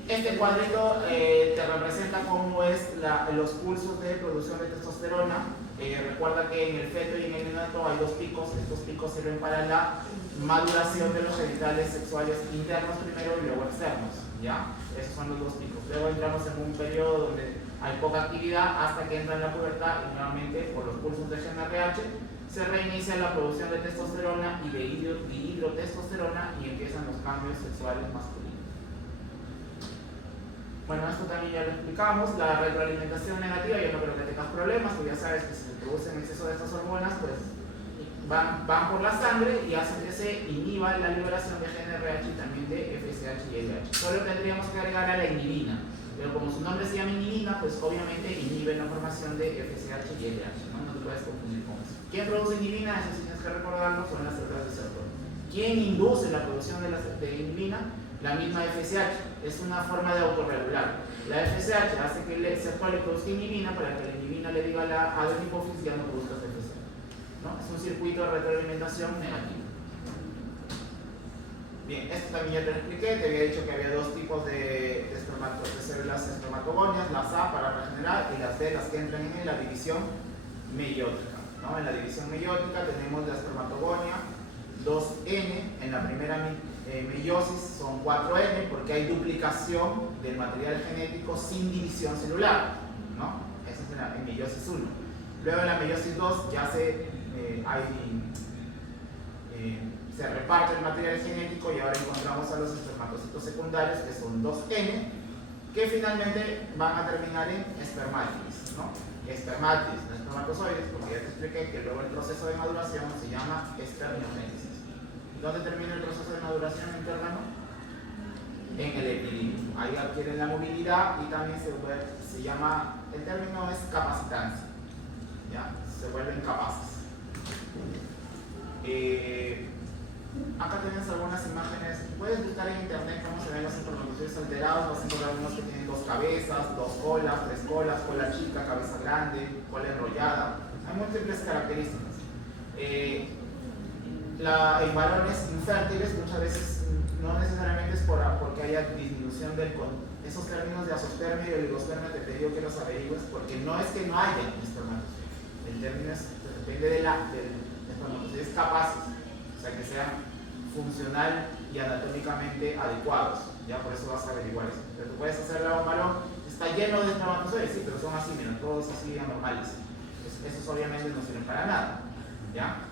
Este cuadrito te representa cómo es los pulsos de producción de testosterona. Recuerda que en el feto y en el neonato hay dos picos. Estos picos sirven para la maduración de los genitales sexuales internos primero y luego externos, ¿ya? Esos son los dos picos. Luego entramos en un periodo donde hay poca actividad hasta que entra en la pubertad y nuevamente por los pulsos de GnRH se reinicia la producción de testosterona y de dihidrotestosterona y empiezan los cambios sexuales masculinos. Bueno, esto también ya lo explicamos. La retroalimentación negativa, yo no creo que tengas problemas, porque ya sabes que si se produce en exceso de estas hormonas, pues van por la sangre y hacen que se inhiba la liberación de GnRH y también de FSH y LH. Solo tendríamos que agregar a la inhibina, pero como su nombre se llama inhibina, pues obviamente inhibe la formación de FSH y LH, ¿no? No te puedes confundir con eso. ¿Quién produce inhibina? Eso sí tienes que recordarlo, son las células de Sertoli. ¿Quién induce la producción de inhibina? La misma FSH, es una forma de autorregular. La FSH hace que el Sertoli produzca inhibina para que la inhibina le diga a la adenohipófisis ya no produzca FSH. ¿No? Es un circuito de retroalimentación negativo. Bien, esto también ya te lo expliqué, te había dicho que había dos tipos de células espermatogonias, las A para regenerar y las B, las que entran en la división meiótica, ¿no? En la división meiótica tenemos la espermatogonia 2N, en la primera meiosis son 4N porque hay duplicación del material genético sin división celular, ¿no? Eso es en meiosis 1. Luego en la meiosis 2 ya se reparte el material genético y ahora encontramos a los espermatocitos secundarios que son 2N que finalmente van a terminar en espermátides, ¿no? Espermátides, no espermatozoides, porque ya te expliqué que luego el proceso de maduración se llama espermiogénesis. ¿Dónde termina el proceso de maduración interno? En el epidídimo. Ahí adquieren la movilidad y también se llama, el término es capacitancia, ¿ya? Se vuelven capaces. Acá tenemos algunas imágenes. Puedes buscar en internet cómo se ven los espermatozoides alterados. Vas a encontrar unos que tienen dos cabezas, dos colas, tres colas, cola chica, cabeza grande, cola enrollada. Hay múltiples características. En varones infértiles muchas veces no necesariamente es porque haya disminución esos términos de azospermia y oligospermia te digo que los averigües porque no es que no haya espermatozoides. El término depende de espermatozoides capaces, o sea que sean funcional y anatómicamente adecuados, ya por eso vas a averiguar eso. Pero tú puedes hacerlo a un varón, está lleno de espermatozoides, sí, pero son así, miren, todos así anormales. Esos obviamente no sirven para nada, ¿ya?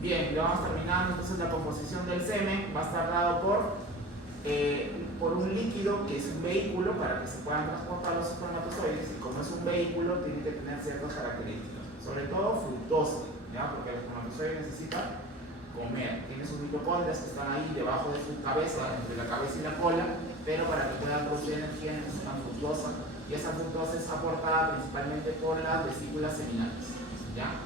Bien, ya vamos terminando. Entonces la composición del semen va a estar dado por por un líquido que es un vehículo para que se puedan transportar los espermatozoides, y como es un vehículo tiene que tener ciertas características, sobre todo fructoso, ¿ya? Porque el espermatozoide necesita comer, tiene sus mitocondrias que están ahí debajo de su cabeza, entre la cabeza y la cola, pero para que puedan producir energía necesitan fructosa, y esa fructosa es aportada principalmente por las vesículas seminales, ¿ya?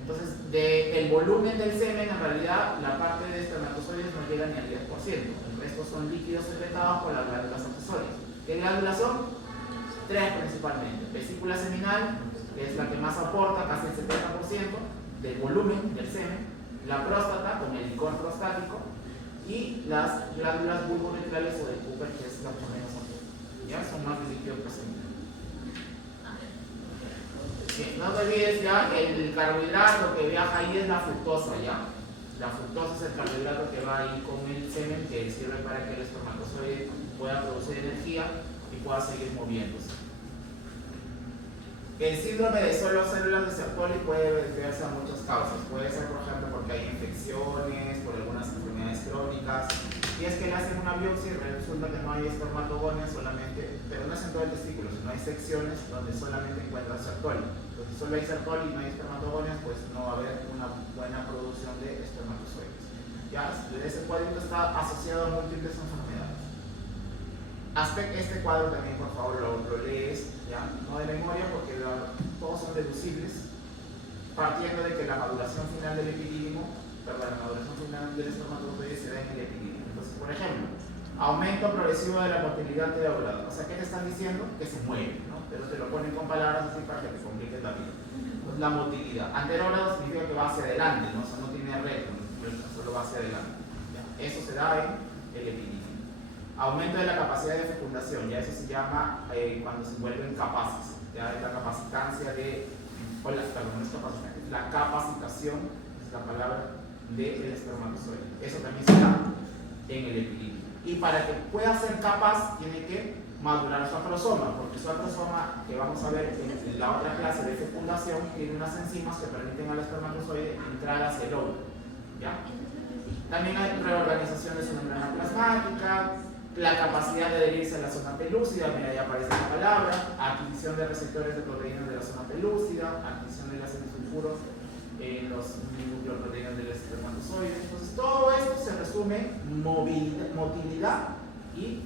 Entonces, del volumen del semen, en realidad, la parte de espermatozoides no llega ni al 10%. El resto son líquidos secretados por las glándulas accesorias. ¿Qué glándulas son? Tres principalmente. Vesícula seminal, que es la que más aporta, casi el 70% del volumen del semen. La próstata, con el licor prostático. Y las glándulas bulbourethales o del Cooper, que es la que menos aporta. ¿Ya? Son más de líquido seminal. No te olvides ya, el carbohidrato que viaja ahí es la fructosa, ya. La fructosa es el carbohidrato que va ahí con el semen, que sirve para que el espermatozoide pueda producir energía y pueda seguir moviéndose. El síndrome de suelo células de Sertoli puede deberse a muchas causas. Puede ser, por ejemplo, porque hay infecciones, por algunas enfermedades crónicas. Y es que le hacen una biopsia y resulta que no hay espermatogonias solamente, pero no es en todo el testículo, sino hay secciones donde solamente encuentran Sertoli. Entonces, si solo hay Sertoli y no hay espermatogonias, pues no va a haber una buena producción de espermatozoides. Ya, ese cuadrito está asociado a múltiples enfermedades. Este cuadro también, por favor, lo lees, ¿ya? No de memoria, porque todos son deducibles, partiendo de que la maduración final del epidídimo, la maduración final del espermatozoide se da en el epidídimo. Entonces, por ejemplo, aumento progresivo de la motilidad de óvulo. O sea, ¿qué te están diciendo? Que se mueve, ¿no? Pero te lo ponen con palabras así para que te compliques la vida. Entonces, la motilidad. Anterógrado significa que va hacia adelante, ¿no? O sea, no tiene recto, solo va hacia adelante, ¿ya? Eso se da en el epidídimo. Aumento de la capacidad de fecundación, ya eso se llama cuando se vuelven capaces, ya es la capacitancia de, no es capacitancia, la capacitación, es la palabra, del espermatozoide. Eso también se da en el epidídimo. Y para que pueda ser capaz, tiene que madurar su acrosoma, porque su acrosoma, que vamos a ver en la otra clase de fecundación, tiene unas enzimas que permiten al espermatozoide entrar hacia el óvulo, ¿ya? También hay reorganización de su membrana plasmática, la capacidad de adherirse a la zona pelúcida, mira, ya aparece la palabra, adquisición de receptores de proteínas de la zona pelúcida, adquisición de ácido sulfuro en los nucleoproteínas del espermatozoide. Entonces, todo esto se resume en motilidad y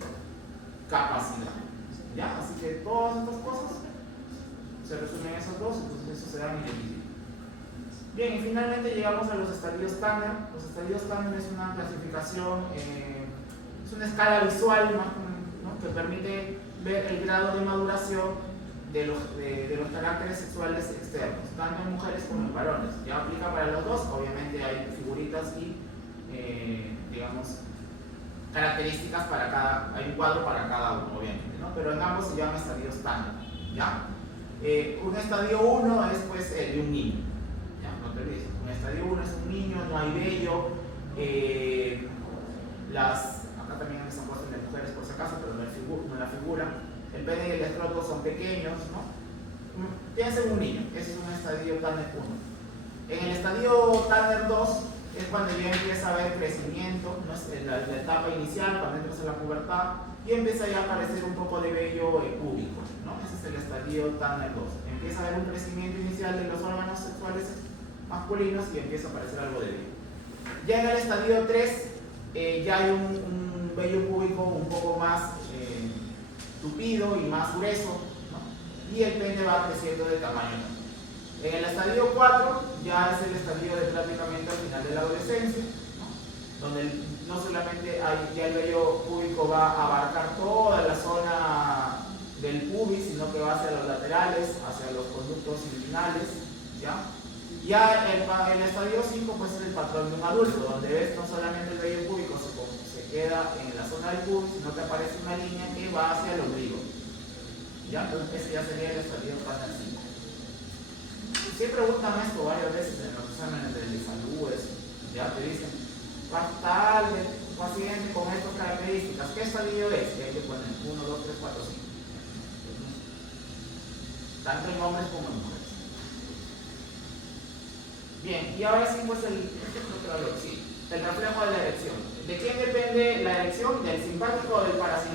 capacidad, ¿ya? Así que todas estas cosas se resumen en esas dos, entonces eso se da en el epidídimo. Bien, y finalmente llegamos a los estadios Tanner. Los estadios Tanner es una clasificación, es una escala visual, ¿no? Que permite ver el grado de maduración de los caracteres sexuales externos, tanto en mujeres como en varones. Ya aplica para los dos, obviamente hay figuritas y, digamos, características para cada, hay un cuadro para cada uno, obviamente, ¿no? Pero en ambos se llaman estadios Tanner, ¿ya? Un estadio 1 es, pues, de un niño, ¿ya? No te olvides, un estadio 1 es un niño, no hay vello, acá también están puestos de mujeres por si acaso, pero no en la figura. El pene y el escroto son pequeños, ¿no? Piensa en un niño, ese es un estadio Tanner 1. En el estadio Tanner 2 es cuando ya empieza a haber crecimiento, ¿no? Es la etapa inicial, cuando entras a la pubertad, y empieza ya a aparecer un poco de vello púbico, ¿no? Ese es el estadio Tanner 2. Empieza a haber un crecimiento inicial de los órganos sexuales masculinos y empieza a aparecer algo de vello. Ya en el estadio 3 ya hay un vello púbico un poco más tupido y más grueso, ¿no? Y el pene va creciendo de tamaño. En el estadio 4 ya es el estadio de prácticamente al final de la adolescencia, ¿no? Donde no solamente ya el vello púbico va a abarcar toda la zona del pubis, sino que va hacia los laterales, hacia los conductos inguinales, ¿ya? Ya el estadio 5 pues es el patrón de un adulto, donde ves no solamente el vello púbico se queda en la zona del pubis, sino que aparece una línea que va hacia el ombligo. ¿Ya? Entonces ese ya sería el estadio Tanner 5. Sí preguntan esto varias veces en los exámenes de salud, ya te dicen, tal paciente con estas características, ¿qué estadio es? Y hay que poner 1, 2, 3, 4, 5. Tanto en hombres como en mujeres. Bien, y ahora sí pues el reflejo de la erección. ¿De quién depende la erección? ¿Del simpático o del parasimpático?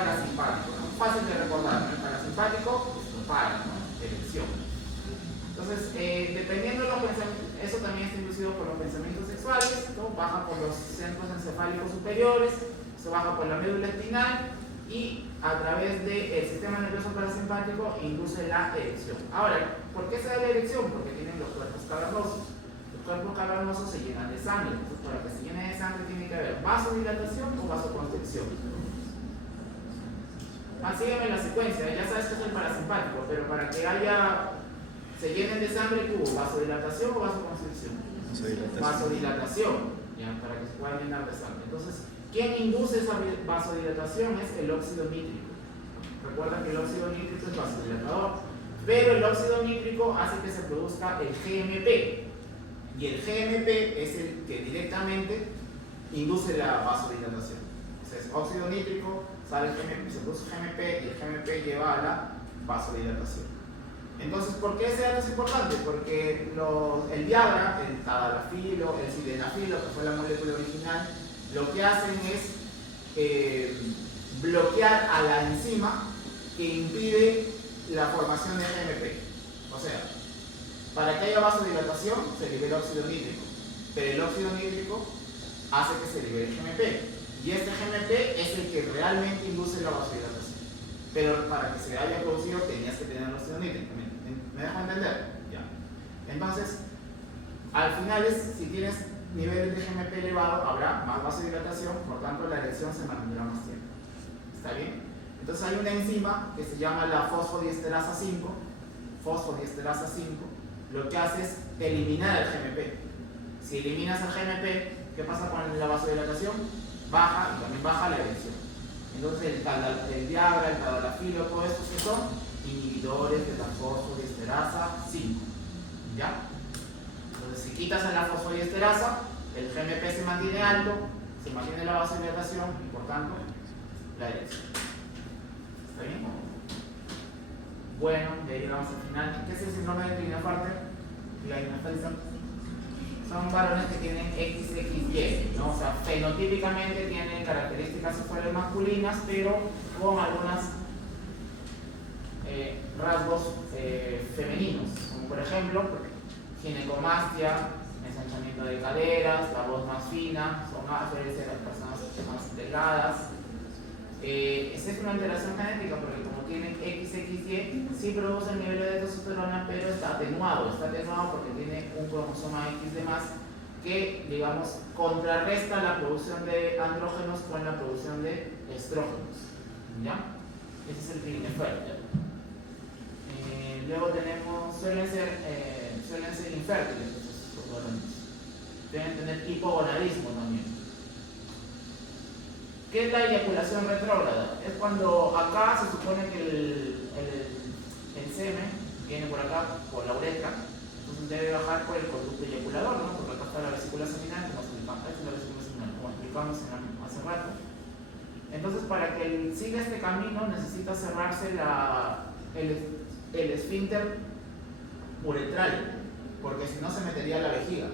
parasimpático, ¿no? Fácil de recordar, ¿no? El parasimpático es lo para, ¿no? Erección. Entonces, dependiendo de los pensamientos, eso también está inducido por los pensamientos sexuales, ¿no? Baja por los centros encefálicos superiores, se baja por la médula espinal y a través del sistema nervioso parasimpático induce la erección. Ahora, ¿por qué se da la erección? Porque tienen los cuerpos cavernosos. Los cuerpos cavernosos se llenan de sangre. Entonces, para que se llene de sangre tiene que haber vasodilatación o vasoconstricción. Sígueme la secuencia, ya sabes que es el parasimpático, pero para que se llenen de sangre, ¿qué hubo? ¿Vasodilatación o vasoconstricción? Vasodilatación, ya, para que se puedan llenar de sangre. Entonces, ¿quién induce esa vasodilatación? Es el óxido nítrico. Recuerda que el óxido nítrico es vasodilatador, pero el óxido nítrico hace que se produzca el GMP, y el GMP es el que directamente induce la vasodilatación. Entonces, óxido nítrico, sale el GMP, se produce GMP y el GMP lleva a la vasodilatación. Entonces, ¿por qué ese dato es importante? Porque el Viagra, el tadalafilo, el sildenafilo, que fue la molécula original, lo que hacen es bloquear a la enzima que impide la formación de GMP. O sea, para que haya vasodilatación se libera óxido nítrico, pero el óxido nítrico hace que se libere GMP, y este GMP es el que realmente induce la vasodilatación. Pero para que se haya producido tenías que tener el óxido nítrico. ¿Me dejo entender? Ya. Entonces, al final, si tienes niveles de GMP elevado, habrá más vasodilatación, por tanto la erección se mantendrá más tiempo. ¿Está bien? Entonces hay una enzima que se llama la fosfodiesterasa 5, lo que hace es eliminar el GMP. Si eliminas el GMP, ¿qué pasa con la vasodilatación? Baja, y también baja la erección. Entonces el Viagra, el tadalafilo, todo esto que son inhibidores de la fosfodiesterasa 5. ¿Ya? Entonces, si quitas a la fosfodiesterasa, el GMP se mantiene alto, se mantiene la vasodilatación y por tanto la erección. ¿Está bien? Bueno, ya llegamos al final. ¿Qué es el síndrome de Klinefelter? Son varones que tienen XXY, ¿no? O sea, fenotípicamente tienen características sexuales masculinas, pero con algunas rasgos femeninos, como por ejemplo ginecomastia, ensanchamiento de caderas, la voz más fina, son ágiles, las personas más delgadas. Esta es una alteración genética porque como tienen XXY sí producen niveles de testosterona, pero está atenuado porque tiene un cromosoma X de más que, digamos, contrarresta la producción de andrógenos con la producción de estrógenos. ¿Ya? Ese es el Klinefelter. Luego tenemos, suelen ser infértiles estos varones. Deben tener hipogonadismo también. ¿Qué es la eyaculación retrógrada? Es cuando acá se supone que el semen viene por acá, por la uretra, entonces debe bajar por el conducto eyaculador, ¿no? Porque acá está la vesícula seminal, como explicamos hace rato. Entonces, para que siga este camino necesita cerrarse el esfínter uretral, porque si no se metería a la vejiga,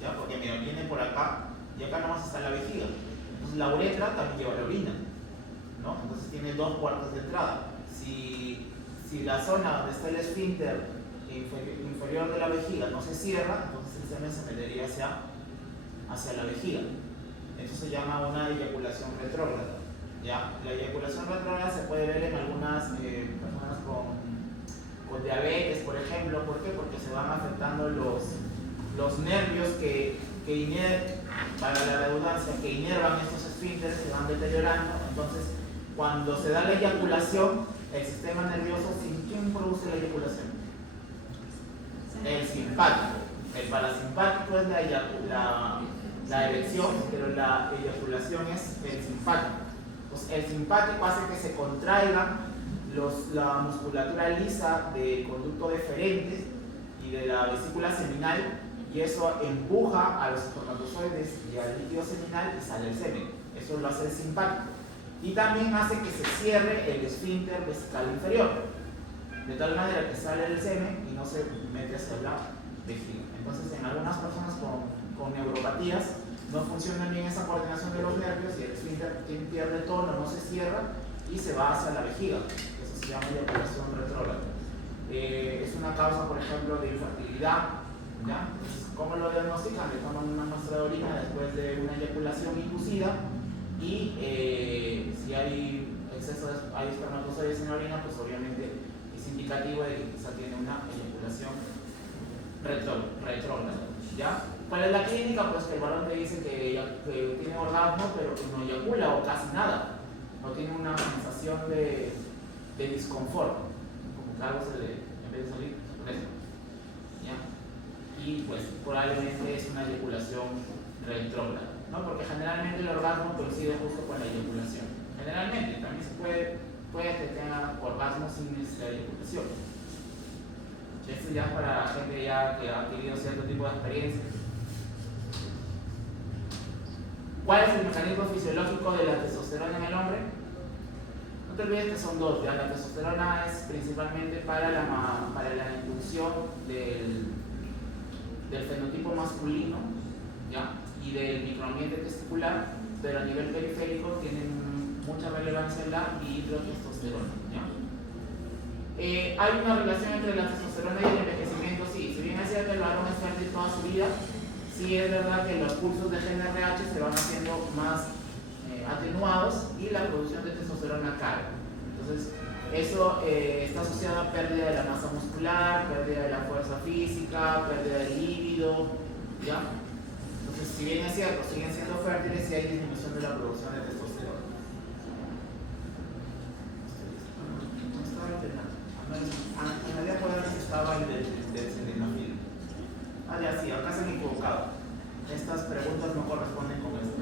¿ya? Porque mira, viene por acá y acá nomás está la vejiga. Entonces la uretra también lleva la orina, ¿no? Entonces tiene dos puertas de entrada. Si la zona donde está el esfínter inferior de la vejiga no se cierra, entonces el semen se metería hacia la vejiga. Eso se llama una eyaculación retrógrada. ¿Ya? La eyaculación retrógrada se puede ver en algunas personas con diabetes, por ejemplo. ¿Por qué? Porque se van afectando los nervios que para la redundancia, que inervan estos esfínteres, se van deteriorando. Entonces, cuando se da la eyaculación, el sistema nervioso, ¿quién produce la eyaculación? El simpático. El parasimpático es la erección, pero la eyaculación es el simpático. Pues el simpático hace que se contraiga la musculatura lisa del conducto deferente y de la vesícula seminal, y eso empuja a los espermatozoides y al líquido seminal y sale el semen. Eso lo hace el simpático. Y también hace que se cierre el esfínter vesical inferior, de tal manera que sale el semen y no se mete hacia la vejiga. Entonces, en algunas personas con neuropatías no funciona bien esa coordinación de los nervios y el esfínter pierde tono, no se cierra y se va hacia la vejiga. Eso se llama eyaculación retrógrada. Es una causa, por ejemplo, de infertilidad. ¿Ya? Entonces, ¿cómo lo diagnostican? Le toman una muestra de orina después de una eyaculación inducida y si hay exceso hay espermatozoides en la orina, pues obviamente es indicativo de que quizá tiene una eyaculación retrógrada. ¿Ya? ¿Cuál es la clínica? Pues que el varón te dice que tiene orgasmo, pero que no eyacula o casi nada. No tiene una sensación de disconfort, como que algo se le, en vez de salir, por eso. ¿Ya? Y pues probablemente es una eyaculación retrógrada, ¿no? Porque generalmente el orgasmo coincide justo con la eyaculación. Generalmente, también se puede que tenga orgasmo sin necesidad de eyaculación. Esto ya es para gente ya que ha adquirido cierto tipo de experiencia. ¿Cuál es el mecanismo fisiológico de la testosterona en el hombre? No te olvides que son dos, ¿ya? La testosterona es principalmente para la inducción del fenotipo masculino, ¿ya? Y del microambiente testicular, pero a nivel periférico tienen mucha relevancia la dihidrotestosterona, ¿ya? Hay una relación entre la testosterona y el envejecimiento, sí. Si bien es cierto que el varón es fértil toda su vida, sí es verdad que los pulsos de GnRH se van haciendo más atenuados y la producción de testosterona cae. Entonces, eso está asociado a pérdida de la masa muscular, pérdida de la fuerza física, pérdida del líbido, ¿ya? Entonces, si bien es cierto, siguen siendo fértiles y hay disminución de la producción de testosterona. No estaba alternando. En la diapositiva estaba el del sildenafil. Ya sí, acá se han equivocado. Estas preguntas no corresponden con esto.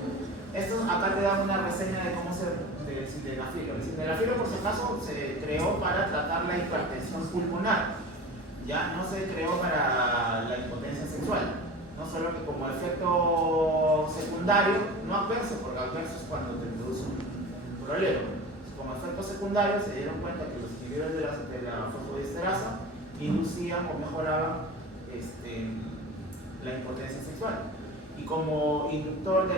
Esto acá te dan una reseña de cómo del sildenafil. El sildenafil, por si acaso, se creó para tratar la hipertensión pulmonar. Ya no se creó para la impotencia sexual. No solo que como efecto secundario, no adverso, porque adverso es cuando te produce un problema. Como efecto secundario se dieron cuenta que los inhibidores de la fosfodiesterasa inducían o mejoraban la impotencia sexual. Y como inductor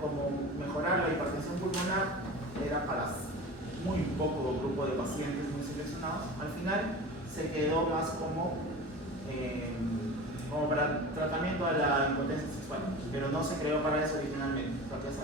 como mejorar la hipertensión pulmonar era para muy poco grupo de pacientes muy seleccionados, al final se quedó más como para tratamiento a la impotencia sexual, pero no se creó para eso originalmente, porque es